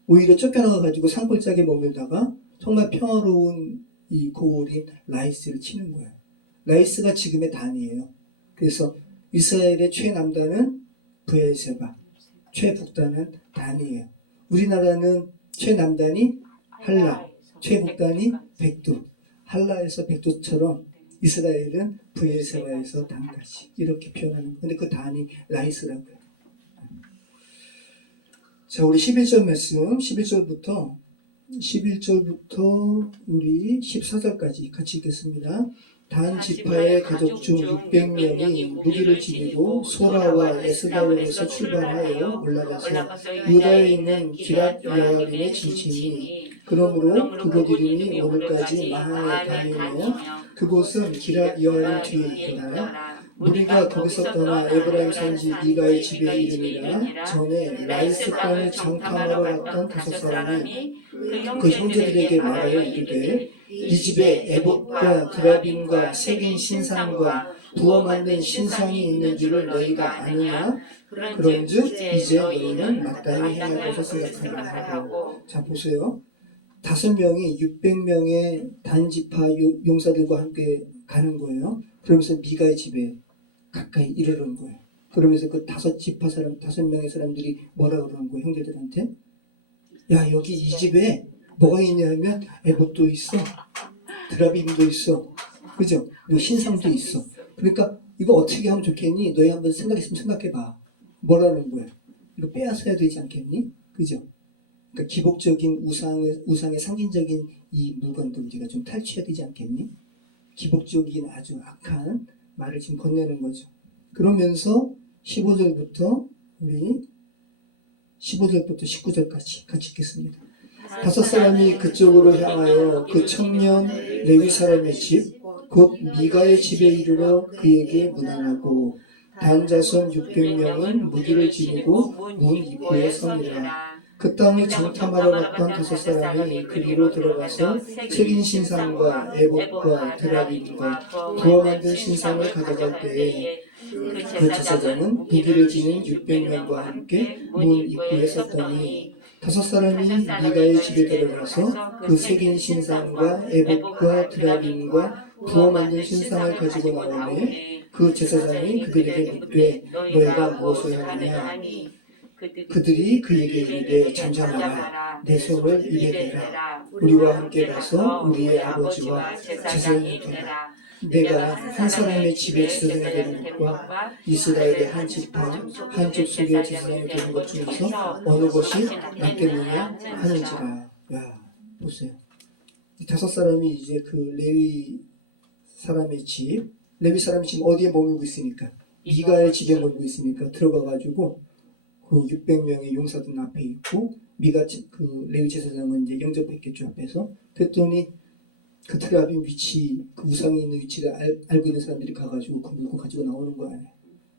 오히려 쫓겨나가가지고 산골짜기에 머물다가 정말 평화로운 이 고을인 라이스를 치는 거예요. 라이스가 지금의 단이에요. 그래서 이스라엘의 최남단은 브엘세바, 최북단은 단이에요. 우리나라는 최남단이 할라, 최북단이 백두. 할라에서 백두처럼 이스라엘은 브엘세바에서 단까지 이렇게 표현하는 거예요. 근데 그 단이 라이스라고요. 자, 우리 11절 말씀, 11절부터 11절부터 우리 14절까지 같이 읽겠습니다. 단 지파의 가족 중 600명이 무기를 지니고 소라와 에스다올에서 출발하여 올라가서 유다에 있는 기랏 여아림에 진치니 그러므로 그곳 이름이 오늘까지 마하에 다니며 그곳은 기랏 여아림 뒤에 있더라. 우리가 거기서 떠나 에브라임 산지 미가의 집에 이르니라. 전에 라이스 땅을 장탐하러 갔던 5사람이 그 형제들에게 말하여 이르되 이 집에 에봇과 드라빔과 새긴 신상과 부어 만든 신상이 있는 줄을 너희가 아느냐? 그런즉 이제 너희는 마땅히 행할 것을 생각하라 하고. 자 보세요. 5명이 600명의 단지파 용사들과 함께 가는 거예요. 그러면서 미가의 집에 가까이 이르는 거예요. 그러면서 그 5지파 사람, 5명의 사람들이 뭐라 그러는 거예요, 형제들한테? 야, 여기 이 집에 뭐가 있냐 하면 에봇도 있어, 드라빔도 있어, 그죠? 그리고 신상도 있어. 그러니까 이거 어떻게 하면 좋겠니? 너희 한번 생각했으면 생각해봐. 뭐라는 거야? 이거 빼앗아야 되지 않겠니? 그죠? 그러니까 기복적인 우상의 상징적인 이 물건들 우리가 좀 탈취해야 되지 않겠니? 기복적인 아주 악한 말을 지금 건네는 거죠. 그러면서 15절부터 우리 15절부터 19절까지 같이 읽겠습니다. 5사람이 그쪽으로 향하여 그 청년 레위 사람의 집 곧 미가의 집에 이르러 그에게 문안하고 단 자손 600명은 무기를 지니고 문 입구에 서니라. 그 땅을 장탐하러 갔던 5사람이 그리로 들어가서 새긴 신상과 에봇과 드라빔과 부어 만든 신상을 가져갈 때에 그 제사장은 무기를 지닌 600명과 함께 문 입구에 섰더니 5사람이 미가의 집에 들어가서 그 새긴 신상과 에봇과 드라빔과 부어 만든 신상을 가지고 나오매 그 제사장이 그들에게 묻되 너희가 무엇을 하느냐? 그들이 그에게 이르되 잠잠하라 내 손을 입에 대라 우리와 함께 가서 우리의 아버지와 제사장이 되라. 내가 한 사람의 집에 제사장이 되는 것과 이스라엘의 한 지파 한 족속의 제사장이 되는 것 중에서 어느 것이 낫겠느냐 하는지라. 야 보세요. 이 5사람이 이제 그 레위 사람이 지금 어디에 머물고 있으니까 미가의 집에 머물고 있으니까 들어가가지고 그 600명의 용사들 앞에 있고 그 레위 제사장은 이제 영접했겠죠 앞에서. 그랬더니 그 드라빔 위치, 그 우상이 있는 위치를 알고 있는 사람들이 가가지고 그 물건 가지고 나오는 거 아니에요.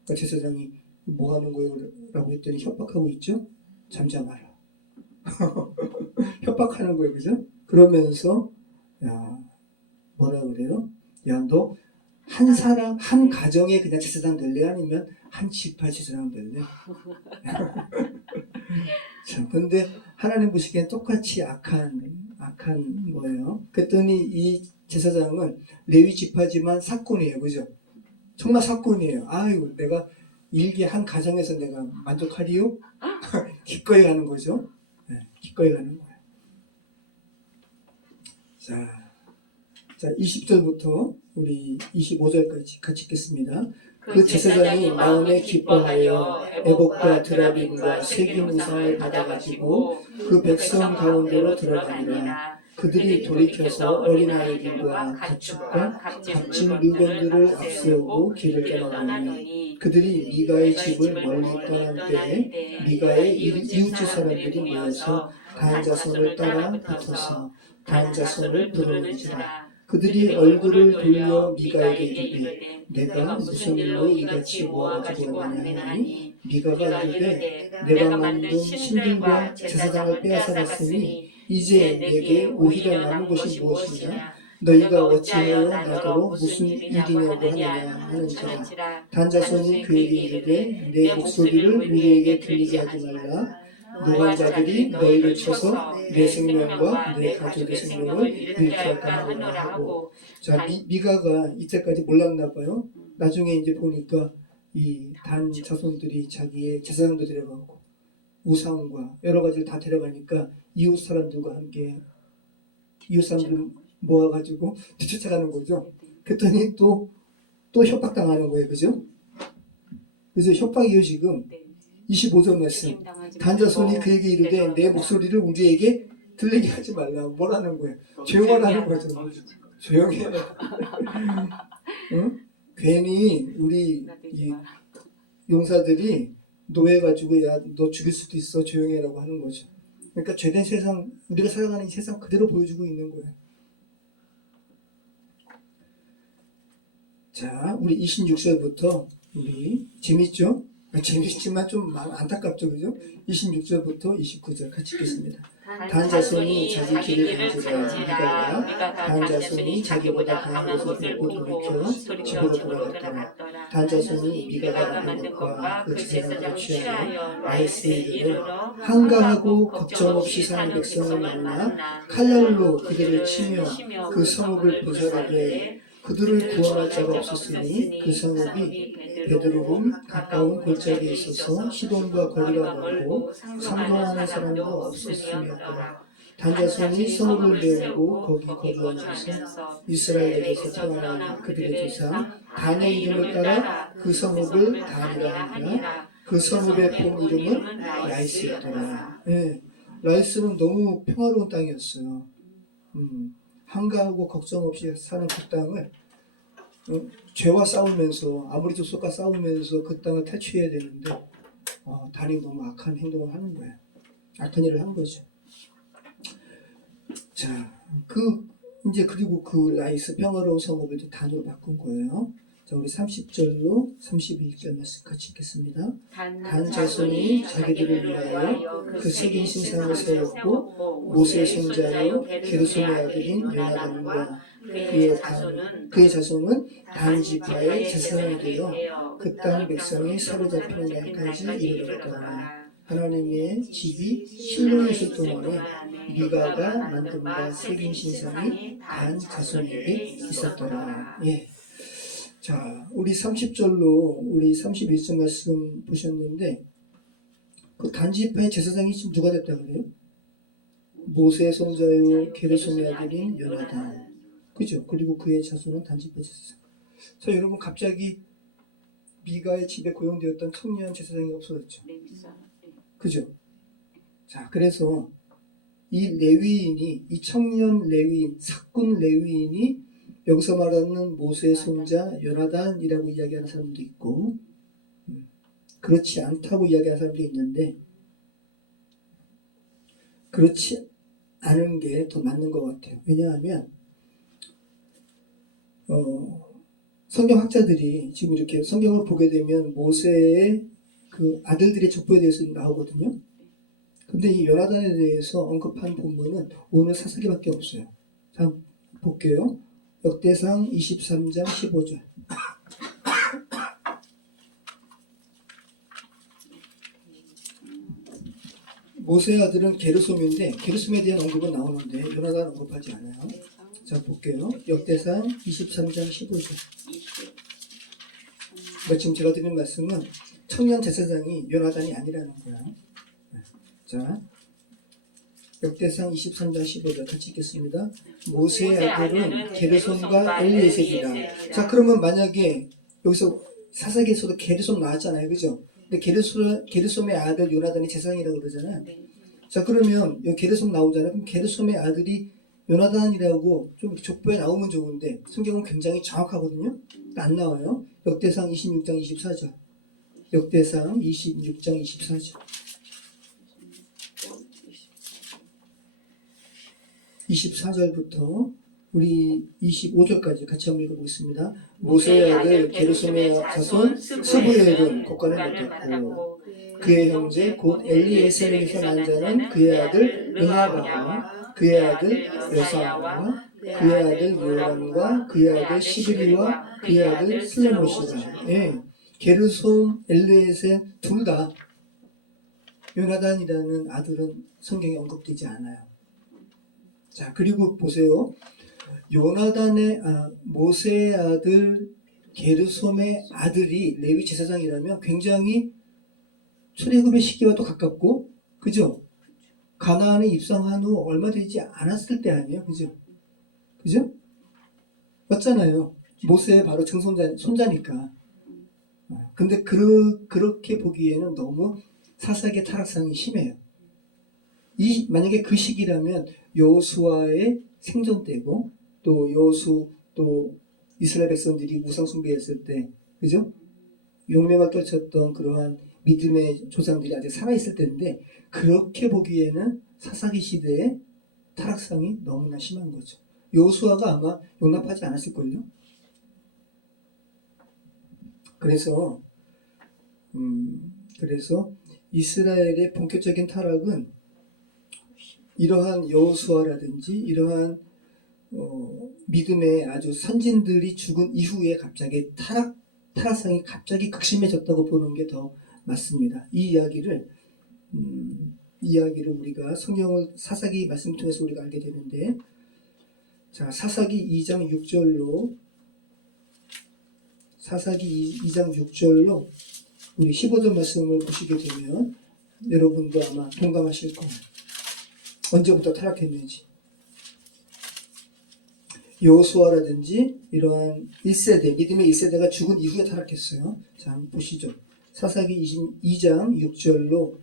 그러니까 제사장이 뭐 하는 거예요? 라고 했더니 협박하고 있죠. 잠잠하라. 협박하는 거예요, 그죠? 그러면서 야 뭐라 그래요? 야 너 한 사람 한 가정에 그냥 제사장 될래? 아니면 한 지파 제사장 될래? 자, 근데 하나님 보시기엔 똑같이 악한 거예요. 그랬더니 이 제사장은 레위 지파지만 사꾼이에요, 그죠? 정말 사꾼이에요. 아유, 내가 일개 한 가정에서 내가 만족하리요? 기꺼이 가는 거죠. 네, 기꺼이 가는 거예요. 자, 20절부터 우리 25절까지 같이 읽겠습니다. 그 제사장이 마음에 기뻐하여 에봇과 드라빔과 새긴 우상을 받아가지고 그 백성 가운데로 들어가니라. 그들이 돌이켜서 어린아이들과 가축과 값진 물건들을 앞세우고 길을 떠나가니 그들이 미가의 집을 멀리 떠난 때에 미가의 이웃집 사람들이 모여서 단 자손을 따라 붙어서 단 자손을 부르는지라. 그들이 얼굴을 돌려 미가에게 이르되 내가 무슨 일로 이같이 모아가지고 왔느냐 하니 미가가 이르되 내가 만든 신들과 제사장을 빼앗아갔으니 이제 내게 오히려 남은 것이 무엇이냐? 너희가 어찌하여 나더러 무슨 일이냐고 하느냐 하는지라. 단자손이 그에게 이르되 내 목소리를 우리에게 들리게 하지 말라. 노간자들이 너희를 쳐서 내 생명과 내 가족의 생명을 잃게 할까 하고. 자, 미가가 이때까지 몰랐나 봐요. 나중에 이제 보니까 이 단 자손들이 자기의 제사장도 데려가고 우상과 여러 가지를 다 데려가니까 이웃 사람들과 함께 이웃 사람들 모아가지고 뒤쫓아가는 거죠. 그랬더니 또 협박당하는 거예요, 그죠? 그래서 협박이요 지금. 25절 말씀. 단자손이 그에게 이르되 내 목소리를 우리에게 들리게 하지 말라. 뭐라는 거야? 조용하라는 거죠. 조용히 해. 응? 괜히 우리 이 용사들이 노예가지고 야 너 죽일 수도 있어 조용히 해라고 하는 거죠. 그러니까 죄된 세상, 우리가 살아가는 이 세상 그대로 보여주고 있는 거예요. 자, 우리 26절부터 우리 재밌죠? 재밌지만 좀 안타깝죠, 그죠? 26절부터 29절 같이 읽겠습니다. 단 자손이 자기 길을 가지라 미가가 단 자손이 자기보다 강한 것을 보고 돌이켜 집으로 돌아갔더라. 단 자손이 미가가 만든 것과 그 제사장을 취하여 라이스에 이르러 한가하고 걱정 없이 사는 백성을 만나 칼날로 그들을 치며 그 성읍을 부숴하되 그들을 구원할 자가 없었으니 그 성읍이 베드로룸 가까운 골짜기에 있어서 시돈과 거리가 멀고 상종하는 사람도 없었으며더라. 단자손이 성읍을 메우고 거기 거주하면서 이스라엘에게서 태어난 그들의 조상 단의 이름을 따라 그 성읍을 단이라 하니라. 그 성읍의 본 이름은 라이스였더라. 네, 라이스는 너무 평화로운 땅이었어요. 한가하고 걱정 없이 사는 그 땅을 죄와 싸우면서 아무리 족속과 싸우면서 그 땅을 탈취해야 되는데 단이 너무 악한 행동을 하는 거예요. 악한 일을 한 거죠. 자, 이제 그리고 그 라이스 평화로운 성읍을 단으로 바꾼 거예요. 자, 우리 30절로 32절 말씀 같이 읽겠습니다. 단 자손이 자기들을 위하여 그 새긴 신상을 세웠고 모세의 손자요 게르솜의 아들인 요나단과 그의 자손은 단 지파의 제사장이 되어 그 땅 백성이 사로잡히는 날까지 이르렀더라. 하나님의 집이 실로에 있을 동안에 미가가 만든 바 새긴 신상이 단 자손에게 있었더라. 예. 자, 우리 30절로 우리 31절 말씀 보셨는데 그 단지파의 제사장이 지금 누가 됐다 그래요? 모세의 손자요 게르솜의 아들인 요나단. 그죠? 그리고 그의 자손은 단지파 제사장. 자, 여러분 갑자기 미가의 집에 고용되었던 청년 제사장이 없어졌죠. 그죠? 자, 그래서 이 레위인이, 이 청년 레위인, 사꾼 레위인이 여기서 말하는 모세의 손자 요나단이라고 이야기하는 사람도 있고 그렇지 않다고 이야기하는 사람도 있는데 그렇지 않은 게 더 맞는 것 같아요. 왜냐하면 성경학자들이 지금 이렇게 성경을 보게 되면 모세의 그 아들들의 족보에 대해서 나오거든요. 근데 이 요나단에 대해서 언급한 본문은 오늘 사사기밖에 없어요. 자, 볼게요. 역대상 23장 15절. 모세의 아들은 게르솜인데 게르솜에 대한 언급은 나오는데 요나단 언급하지 않아요. 자, 볼게요. 역대상 23장 15절. 지금 제가 드린 말씀은 청년 제사장이 요나단이 아니라는 거야. 자, 역대상 23장 15절 같이 읽겠습니다. 모세의 아들은 게르솜과 엘리에셀이라. 자, 그러면 만약에 여기서 사사기에서도 게르솜 나왔잖아요, 그죠? 근데 게르솜의 아들 요나단이 제사장이라고 그러잖아요. 자, 그러면 여기 게르솜 나오잖아요. 그럼 게르솜의 아들이 요나단이라고 좀 족보에 나오면 좋은데 성경은 굉장히 정확하거든요. 안 나와요. 역대상 26장 24절. 역대상 26장 24절. 24절부터 우리 25절까지 같이 한번 읽어보겠습니다. 모세의 아들 게르솜의 자손 스부엘은 곡간을 못했고 그의 형제 곧 엘리에셀에게서 난 자는 그의 아들 은하바와 그의 아들 여사와 그의 아들 요람과 그의 아들 시브리와 그의 아들 슬레못이라. 예. 게르솜, 엘리에셀 둘 다 요나단이라는 아들은 성경에 언급되지 않아요. 자, 그리고 보세요. 모세의 아들 게르솜의 아들이 레위 제사장이라면 굉장히 출애굽의 시기와도 가깝고, 그죠? 가나안에 입성한 후 얼마 되지 않았을 때 아니에요, 그죠? 그죠? 맞잖아요. 모세의 바로 손자니까. 근데 그렇게 보기에는 너무 사사기의 타락상이 심해요. 만약에 그 시기라면 여호수아의 생존 때고 또 이스라엘 백성들이 우상 숭배했을 때, 그죠? 용맹을 떨쳤던 그러한 믿음의 조상들이 아직 살아있을 때인데, 그렇게 보기에는 사사기 시대의 타락상이 너무나 심한 거죠. 여호수아가 아마 용납하지 않았을걸요. 그래서 이스라엘의 본격적인 타락은 이러한 여호수아라든지 이러한 믿음의 아주 선진들이 죽은 이후에 갑자기 타락상이 갑자기 극심해졌다고 보는 게 더 맞습니다. 이 이야기를 우리가 성경을 사사기 말씀을 통해서 우리가 알게 되는데, 자, 사사기 2장 6절로 우리 15절 말씀을 보시게 되면 여러분도 아마 동감하실 거예요. 언제부터 타락했는지. 여호수아라든지 이러한 1세대, 믿음의 1세대가 죽은 이후에 타락했어요. 자, 한번 보시죠. 사사기 2장 6절로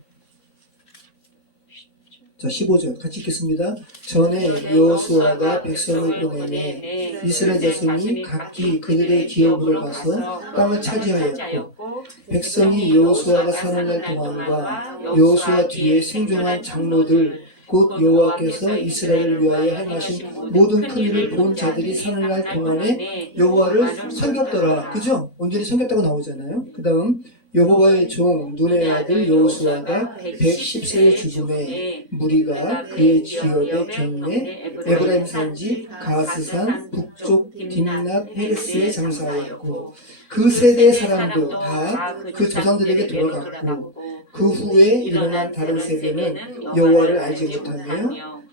자, 15절 같이 읽겠습니다. 전에 여호수아가 백성을 보내매 이스라엘 자손이 각기 그들의 기업으로 가서 땅을 차지하였고, 백성이 여호수아가 사는 날 동안과 여호수아 뒤에 생존한 장로들 곧 여호와께서 이스라엘을 위하여 행하신 모든 큰 일을 본 자들이 사는 날 동안에 여호와를 섬겼더라. 그죠? 온전히 섬겼다고 나오잖아요. 그 다음 여호와의 종 눈의 아들 여호수아가 110세에 죽음에 무리가 그의 기업의 경내 에브라임 산지 가스산 북쪽 딥낫 헤레스에 장사하였고, 그 세대의 사람도 다 그 조상들에게 돌아갔고, 그 후에 일어난 다른 세대는 여호와를 알지 못하며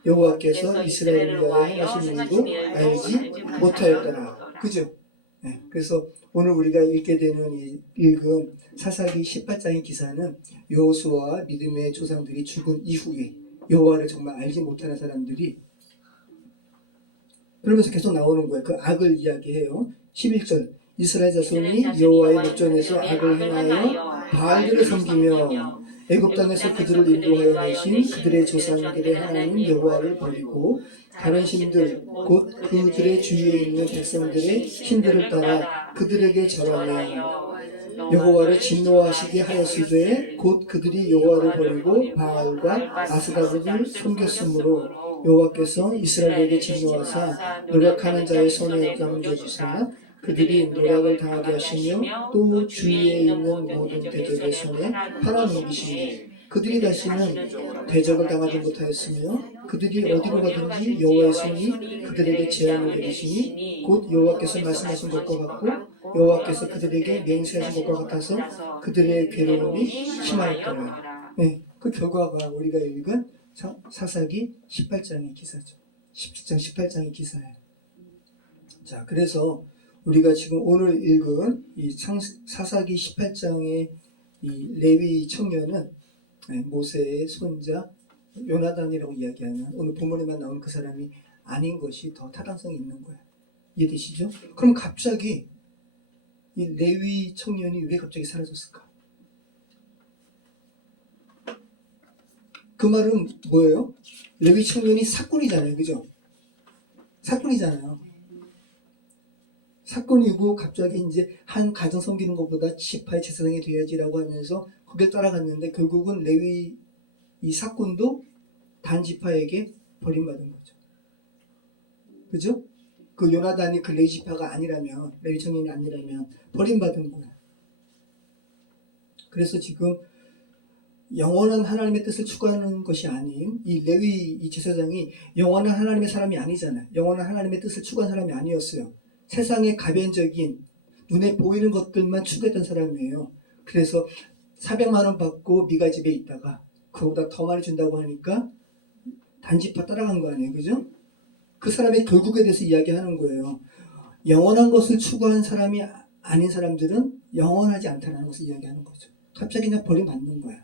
여호와께서 이스라엘을 위하여 행하신 일도 알지 못하였더라. 그죠? 네, 그래서 오늘 우리가 읽은 사사기 18장의 기사는 여호수아와 믿음의 조상들이 죽은 이후에 여호와를 정말 알지 못하는 사람들이 그러면서 계속 나오는 거예요. 그 악을 이야기해요. 11절 이스라엘 자손이 여호와의 목전에서 악을 행하여 바알들을 섬기며 애굽 땅에서 그들을 인도하여 내신 그들의 조상들의 하나님 여호와를 버리고 다른 신들 곧 그들의 주위에 있는 백성들의 신들을 따라 그들에게 절하며 여호와를 진노하시게 하였으되 곧 그들이 여호와를 버리고 바알과 아스다르를 섬겼으므로 여호와께서 이스라엘에게 진노하사 노력하는 자의 손에 넘겨주사 그들이 노력을 당하게 하시며 또 주위에 있는 모든 대적의 손에 팔아넘기시니 그들이 다시는 대적을 당하지 못하였으며 그들이 어디로 가든지 여호와의 손이 그들에게 재앙을 내리시니 곧 여호와께서 말씀하신 것과 같고 여호와께서 그들에게 맹세하신 것과 같아서 그들의 괴로움이 심하였더라. 네, 그 결과가 우리가 읽은 사사기 18장의 기사죠. 17장 18장의 기사예요. 자, 그래서 우리가 지금 오늘 읽은 이 사사기 18장의 이 레위 청년은 모세의 손자 요나단이라고 이야기하는 오늘 본문에만 나온 그 사람이 아닌 것이 더 타당성이 있는 거예요. 이해되시죠? 그럼 갑자기 이 레위 청년이 왜 갑자기 사라졌을까? 그 말은 뭐예요? 레위 청년이 사꾼이잖아요. 그죠? 사꾼이잖아요. 사건이고 갑자기 이제 한 가정 섬기는 것보다 지파의 제사장이 돼야지라고 하면서 거길 따라갔는데 결국은 레위 이 사건도 단지파에게 버림받은 거죠. 그죠? 그 요나단이 그 레위 지파가 아니라면 레위 청년이 아니라면 버림받은 거야. 그래서 지금 영원한 하나님의 뜻을 추구하는 것이 아닌 이 레위 이 제사장이 영원한 하나님의 사람이 아니잖아요. 영원한 하나님의 뜻을 추구한 사람이 아니었어요. 세상의 가변적인 눈에 보이는 것들만 추구했던 사람이에요. 그래서 400만 원 받고 미가 집에 있다가 그거보다 더 많이 준다고 하니까 단지파 따라간 거 아니에요. 그죠? 그 사람의 결국에 대해서 이야기하는 거예요. 영원한 것을 추구한 사람이 아닌 사람들은 영원하지 않다는 것을 이야기하는 거죠. 갑자기 그냥 버림받는 거야.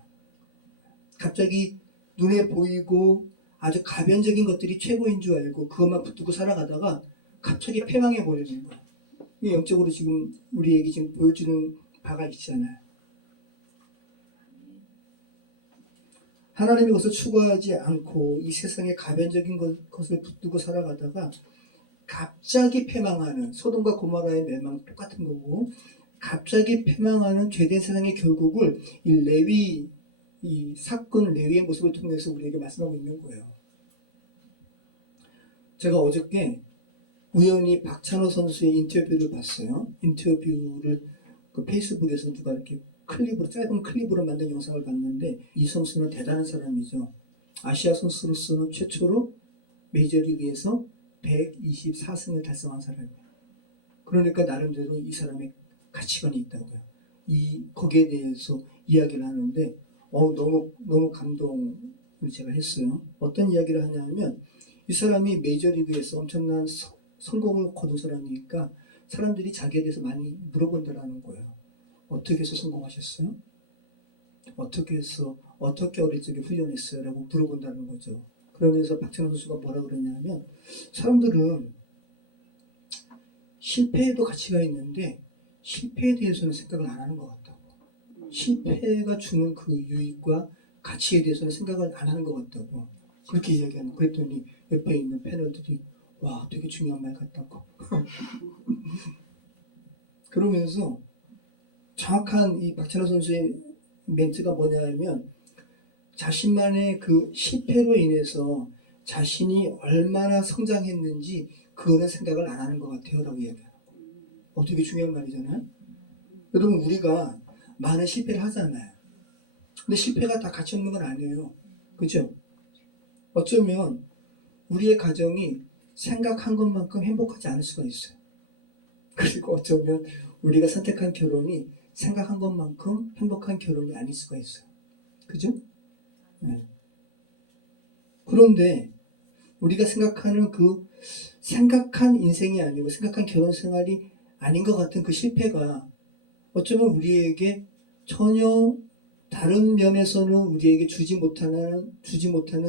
갑자기 눈에 보이고 아주 가변적인 것들이 최고인 줄 알고 그것만 붙들고 살아가다가 갑자기 패망해 버리는 거야. 이게 영적으로 지금 우리에게 지금 보여주는 바가 있잖아요. 하나님의 것을 추구하지 않고 이 세상의 가변적인 것을 붙들고 살아가다가 갑자기 패망하는 소돔과 고모라의 멸망 똑같은 거고, 갑자기 패망하는 죄된 세상의 결국을 이 사건 레위의 모습을 통해서 우리에게 말씀하고 있는 거예요. 제가 어저께 우연히 박찬호 선수의 인터뷰를 봤어요. 인터뷰를 그 페이스북에서 누가 이렇게 짧은 클립으로 만든 영상을 봤는데, 이 선수는 대단한 사람이죠. 아시아 선수로서는 최초로 메이저리그에서 124승을 달성한 사람이에요. 그러니까 나름대로 이 사람의 가치관이 있다고요. 거기에 대해서 이야기를 하는데 너무 감동을 제가 했어요. 어떤 이야기를 하냐면, 이 사람이 메이저리그에서 엄청난 성공을 거둔 사람이니까 사람들이 자기에 대해서 많이 물어본다라는 거예요. 어떻게 해서 성공하셨어요? 어떻게 어릴 적에 훈련했어요? 라고 물어본다는 거죠. 그러면서 박찬호 선수가 뭐라 그러냐면, 사람들은 실패에도 가치가 있는데 실패에 대해서는 생각을 안 하는 것 같다고. 실패가 주는 그 유익과 가치에 대해서는 생각을 안 하는 것 같다고. 그렇게 이야기하는. 그랬더니 옆에 있는 패널들이 와, 되게 중요한 말 같다고. 그러면서 정확한 이 박찬호 선수의 멘트가 뭐냐면, 자신만의 그 실패로 인해서 자신이 얼마나 성장했는지 그거는 생각을 안 하는 것 같아요 라고 이야기해요. 되게 중요한 말이잖아요. 여러분, 우리가 많은 실패를 하잖아요. 근데 실패가 다 가치 없는 건 아니에요. 그죠? 어쩌면 우리의 가정이 생각한 것만큼 행복하지 않을 수가 있어요. 그리고 어쩌면 우리가 선택한 결혼이 생각한 것만큼 행복한 결혼이 아닐 수가 있어요. 그죠? 네. 그런데 우리가 생각한 인생이 아니고 생각한 결혼 생활이 아닌 것 같은 그 실패가 어쩌면 우리에게 전혀 다른 면에서는 우리에게 주지 못하는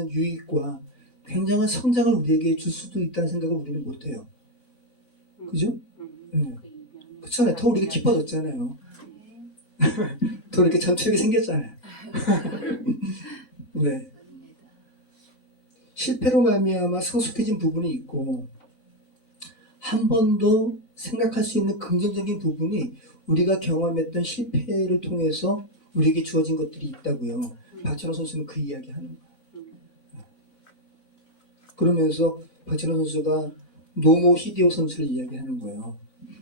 유익과 굉장한 성장을 우리에게 줄 수도 있다는 생각을 우리는 못해요. 그죠? 네. 그렇잖아요. 더 우리가 깊어졌잖아요. 더 이렇게 전투력이 생겼잖아요. 네. 실패로 말미암아 성숙해진 부분이 있고, 한 번도 생각할 수 있는 긍정적인 부분이 우리가 경험했던 실패를 통해서 우리에게 주어진 것들이 있다고요. 박찬호 선수는 그 이야기 하는 거예요. 그러면서 박찬호 선수가 노모 히데오 선수를 이야기하는 거예요.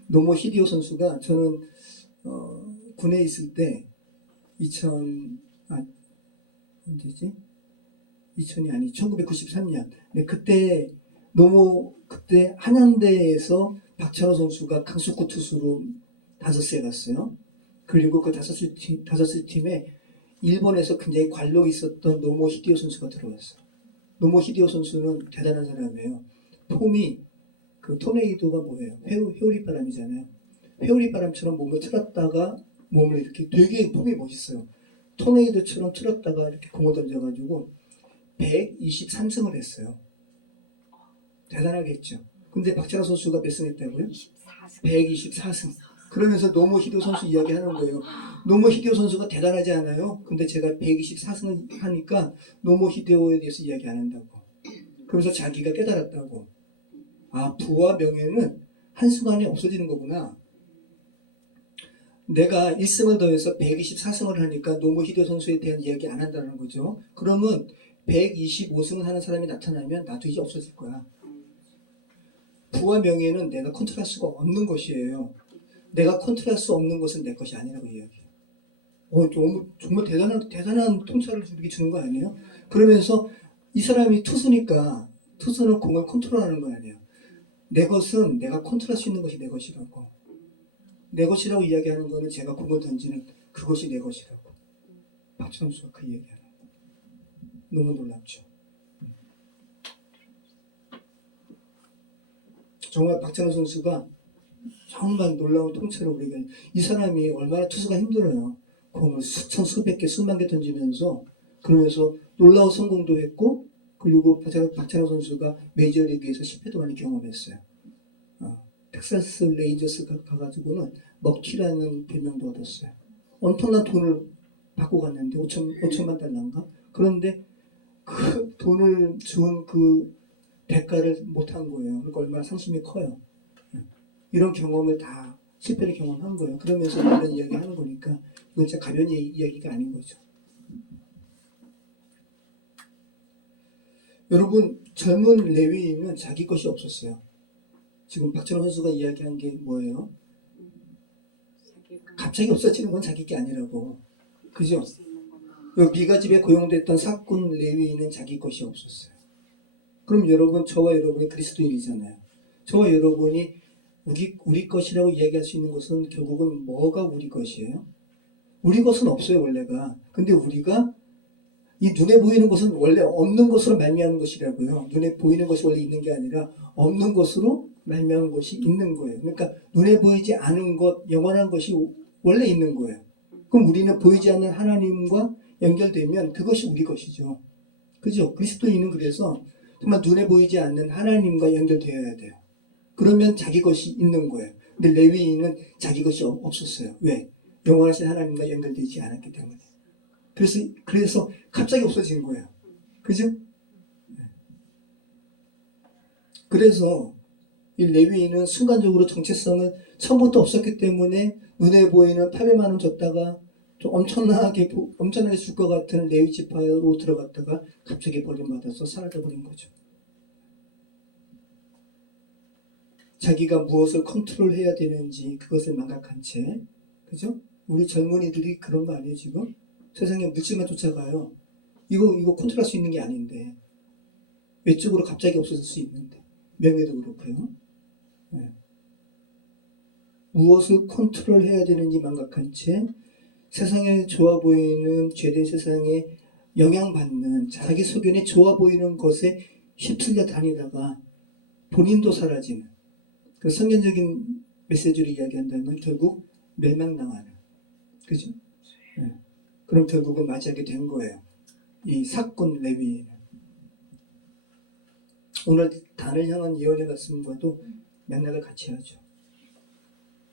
노모 히데오 선수가, 저는 군에 있을 때 1993년. 그때 한양대에서 박찬호 선수가 강속구 투수로 5수에 갔어요. 그리고 그 5수 팀에 일본에서 굉장히 관록이 있었던 노모 히데오 선수가 들어왔어요. 노모 히데오 선수는 대단한 사람이에요. 폼이, 그 토네이도가 뭐예요? 회오리바람이잖아요. 회오리바람처럼 몸을 틀었다가 몸을 이렇게, 되게 폼이 멋있어요. 토네이도처럼 틀었다가 이렇게 공을 던져가지고 123승을 했어요. 대단하겠죠. 근데 박찬호 선수가 몇 승 했다고요? 124승. 그러면서 노모 히데오 선수 이야기하는 거예요. 노모 히데오 선수가 대단하지 않아요? 근데 제가 124승을 하니까 노모 히데오에 대해서 이야기 안 한다고. 그러면서 자기가 깨달았다고. 부와 명예는 한순간에 없어지는 거구나. 내가 1승을 더해서 124승을 하니까 노모 히데오 선수에 대한 이야기 안 한다는 거죠. 그러면 125승을 하는 사람이 나타나면 나도 이제 없어질 거야. 부와 명예는 내가 컨트롤할 수가 없는 것이에요. 내가 컨트롤할 수 없는 것은 내 것이 아니라고 이야기해요. 정말 대단한 통찰을 우리에게 주는 거 아니에요? 그러면서 이 사람이 투수니까, 투수는 공을 컨트롤하는 거 아니에요. 내 것은 내가 컨트롤할 수 있는 것이 내 것이라고. 내 것이라고 이야기하는 거는 제가 공을 던지는 그것이 내 것이라고. 박찬호 선수가 그 얘기하는 거. 너무 놀랍죠. 정말 박찬호 선수가 정말 놀라운 통찰을 우리에게, 이 사람이 얼마나 투수가 힘들어요. 공을 수백 개, 수만 개 던지면서, 그러면서 놀라운 성공도 했고, 그리고 박찬호 선수가 메이저리그에서 10회도 많이 경험했어요. 텍사스 레인저스 가가지고는 먹튀라는 별명도 얻었어요. 엄청난 돈을 받고 갔는데 5천만 달러인가? 그런데 그 돈을 준 그 대가를 못한 거예요. 그러니까 얼마나 상심이 커요. 이런 경험을 다 실패를 경험한 거예요. 그러면서 이런 이야기 하는 거니까 이건 진짜 가벼운 이야기가 아닌 거죠. 여러분, 젊은 레위인은 자기 것이 없었어요. 지금 박찬호 선수가 이야기한 게 뭐예요? 자기가 갑자기 없어지는 건 자기 게 아니라고. 그죠? 할 수 있는 것만. 요 미가집에 고용됐던 사꾼 레위인은 자기 것이 없었어요. 그럼 여러분, 저와 여러분이 그리스도인이잖아요. 저와 여러분이 우리 것이라고 이야기할 수 있는 것은 결국은 뭐가 우리 것이에요? 우리 것은 없어요, 원래가. 근데 우리가 이 눈에 보이는 것은 원래 없는 것으로 말미암은 것이라고요. 눈에 보이는 것이 원래 있는 게 아니라 없는 것으로 말미암은 것이 있는 거예요. 그러니까 눈에 보이지 않은 것, 영원한 것이 원래 있는 거예요. 그럼 우리는 보이지 않는 하나님과 연결되면 그것이 우리 것이죠. 그죠? 그리스도인은 그래서 정말 눈에 보이지 않는 하나님과 연결되어야 돼요. 그러면 자기 것이 있는 거예요. 근데 레위인은 자기 것이 없었어요. 왜? 영원하신 하나님과 연결되지 않았기 때문에. 그래서 갑자기 없어진 거예요. 그죠? 그래서 이 레위인은 순간적으로 정체성을 처음부터 없었기 때문에 눈에 보이는 800만 원 줬다가 좀 엄청나게 줄 것 같은 레위 지파로 들어갔다가 갑자기 버림받아서 사라져버린 거죠. 자기가 무엇을 컨트롤해야 되는지 그것을 망각한 채, 그죠? 우리 젊은이들이 그런 거 아니에요 지금? 세상에 물질만 쫓아가요. 이거 컨트롤할 수 있는 게 아닌데 외적으로 갑자기 없어질 수 있는데 명예도 그렇고요. 네. 무엇을 컨트롤해야 되는지 망각한 채 세상에 좋아 보이는 죄된 세상에 영향받는 자기 소견에 좋아 보이는 것에 휩쓸려 다니다가 본인도 사라지는 그 성경적인 메시지로 이야기한다면 결국 멸망당하는, 그죠? 네. 그럼 결국은 맞이하게 된 거예요. 이 사건 레위인은. 오늘 단을 향한 예언의 말씀과도 맥락을 같이 하죠.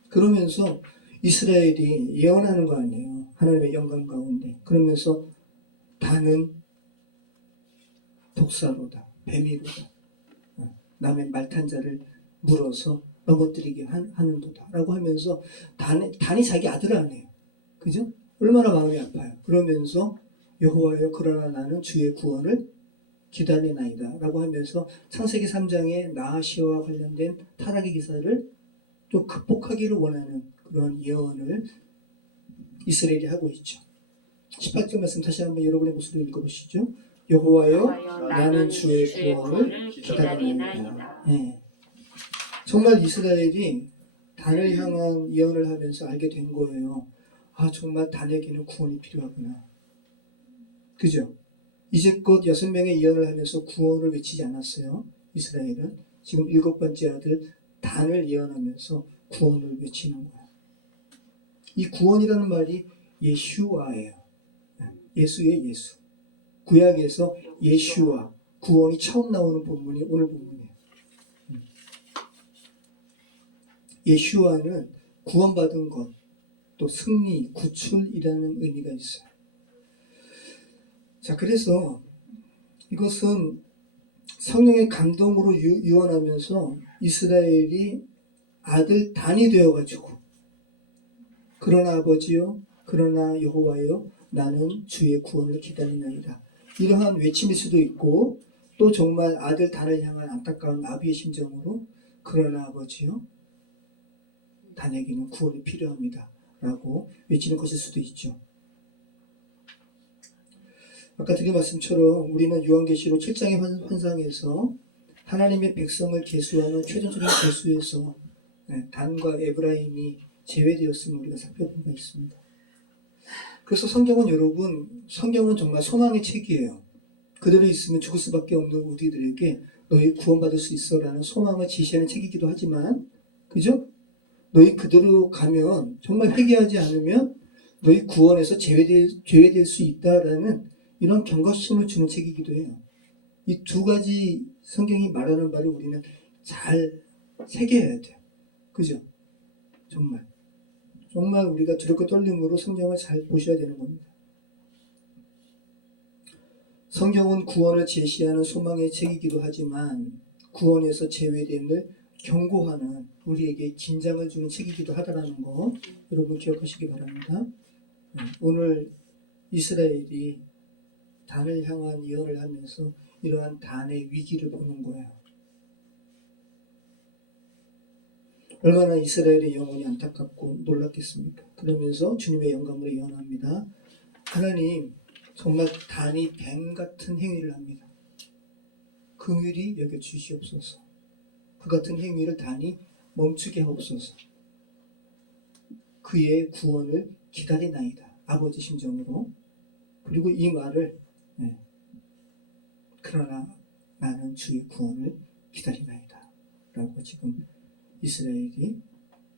그러면서 이스라엘이 예언하는 거 아니에요. 하나님의 영광 가운데. 그러면서 단은 독사로다, 뱀이로다, 남의 말탄 자를 물어서 넘어뜨리게 하는도다 라고 하면서 단이 자기 아들 아니에요. 그죠? 얼마나 마음이 아파요. 그러면서 여호와여 그러나 나는 주의 구원을 기다리나이다 라고 하면서 창세기 3장의 나아시아와 관련된 타락의 기사를 좀 극복하기를 원하는 그런 예언을 이스라엘이 하고 있죠. 18절 말씀 다시 한번 여러분의 목소리로 읽어보시죠. 여호와여 나는 주의 구원을 기다리나이다. 네. 정말 이스라엘이 단을 향한 예언을 하면서 알게 된 거예요. 아 정말 단에게는 구원이 필요하구나. 그죠? 이제껏 6명의 예언을 하면서 구원을 외치지 않았어요. 이스라엘은 지금 7번째 아들 단을 예언하면서 구원을 외치는 거예요. 이 구원이라는 말이 예슈아예요. 예수의 예수. 구약에서 예슈아, 구원이 처음 나오는 본문이 오늘 본문이에요. 예슈아는 구원받은 것, 또 승리, 구출이라는 의미가 있어요. 자, 그래서 이것은 성령의 감동으로 유언하면서 이스라엘이 아들 단이 되어가지고 그러나 아버지요, 그러나 여호와여, 나는 주의 구원을 기다리나이다. 이러한 외침일 수도 있고 또 정말 아들 단을 향한 안타까운 아비의 심정으로 그러나 아버지요, 단에게는 구원이 필요합니다. 라고 외치는 것일 수도 있죠. 아까 드린 말씀처럼 우리는 요한계시록 7장의 환상에서 하나님의 백성을 계수하는 최종적인 계수에서 단과 에브라임이 제외되었음을 우리가 살펴본 바 있습니다. 그래서 성경은 정말 소망의 책이에요. 그대로 있으면 죽을 수밖에 없는 우리들에게 너희 구원받을 수 있어라는 소망을 지시하는 책이기도 하지만, 그죠? 너희 그대로 가면 정말 회개하지 않으면 너희 구원에서 제외될 수 있다라는 이런 경각심을 주는 책이기도 해요. 이 두 가지 성경이 말하는 바를 우리는 잘 새겨야 돼요. 그죠? 정말 우리가 두렵고 떨림으로 성경을 잘 보셔야 되는 겁니다. 성경은 구원을 제시하는 소망의 책이기도 하지만 구원에서 제외됨을 경고하는 우리에게 긴장을 주는 책이기도 하다라는 거 여러분 기억하시기 바랍니다. 오늘 이스라엘이 단을 향한 예언을 하면서 이러한 단의 위기를 보는 거예요. 얼마나 이스라엘의 영혼이 안타깝고 놀랐겠습니까? 그러면서 주님의 영광으로 예언합니다. 하나님 정말 단이 뱀 같은 행위를 합니다. 긍휼히 여겨 주시옵소서. 그 같은 행위를 단이 멈추게 하옵소서. 그의 구원을 기다리나이다. 아버지 심정으로. 그리고 이 말을 그러나 나는 주의 구원을 기다리나이다. 라고 지금 이스라엘이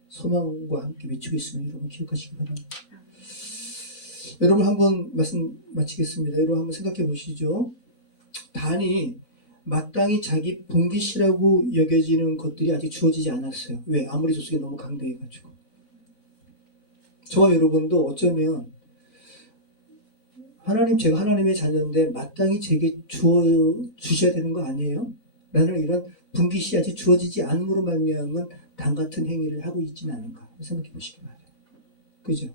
소망과 함께 외치고 있음을 여러분 기억하시기 바랍니다. 여러분 한번 말씀 마치겠습니다. 여러분 한번 생각해 보시죠. 단이 마땅히 자기 분깃이라고 여겨지는 것들이 아직 주어지지 않았어요. 왜? 아무리 족속이 너무 강대해가지고. 저와 여러분도 어쩌면 하나님, 제가 하나님의 자녀인데 마땅히 제게 주셔야 되는 거 아니에요? 나는 이런 분깃이 아직 주어지지 않음으로 말미암은 단 같은 행위를 하고 있지는 않은가 생각해 보시기 바랍니다. 그죠?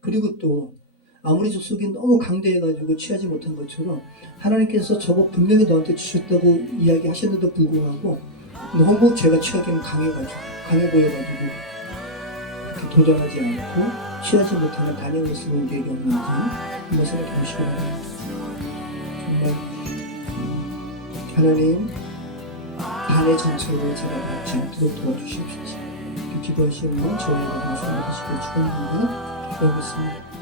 그리고 또 아무리 족속이 너무 강대해가지고 취하지 못한 것처럼 하나님께서 저거 분명히 너한테 주셨다고 이야기하셨는데도 불구하고 너무 제가 취하기는 강해 보여가지고 그렇게 도전하지 않고 취하지 못하는 단의 모습을 우리에게 없는지 한번 생각해 보시기 바랍니다. 정말 하나님 단의 정체를 제가 받지 않도록 도와주시옵소서. 기도하시는 저희 여러분 수고하시길 축원합니다. 기도하겠습니다.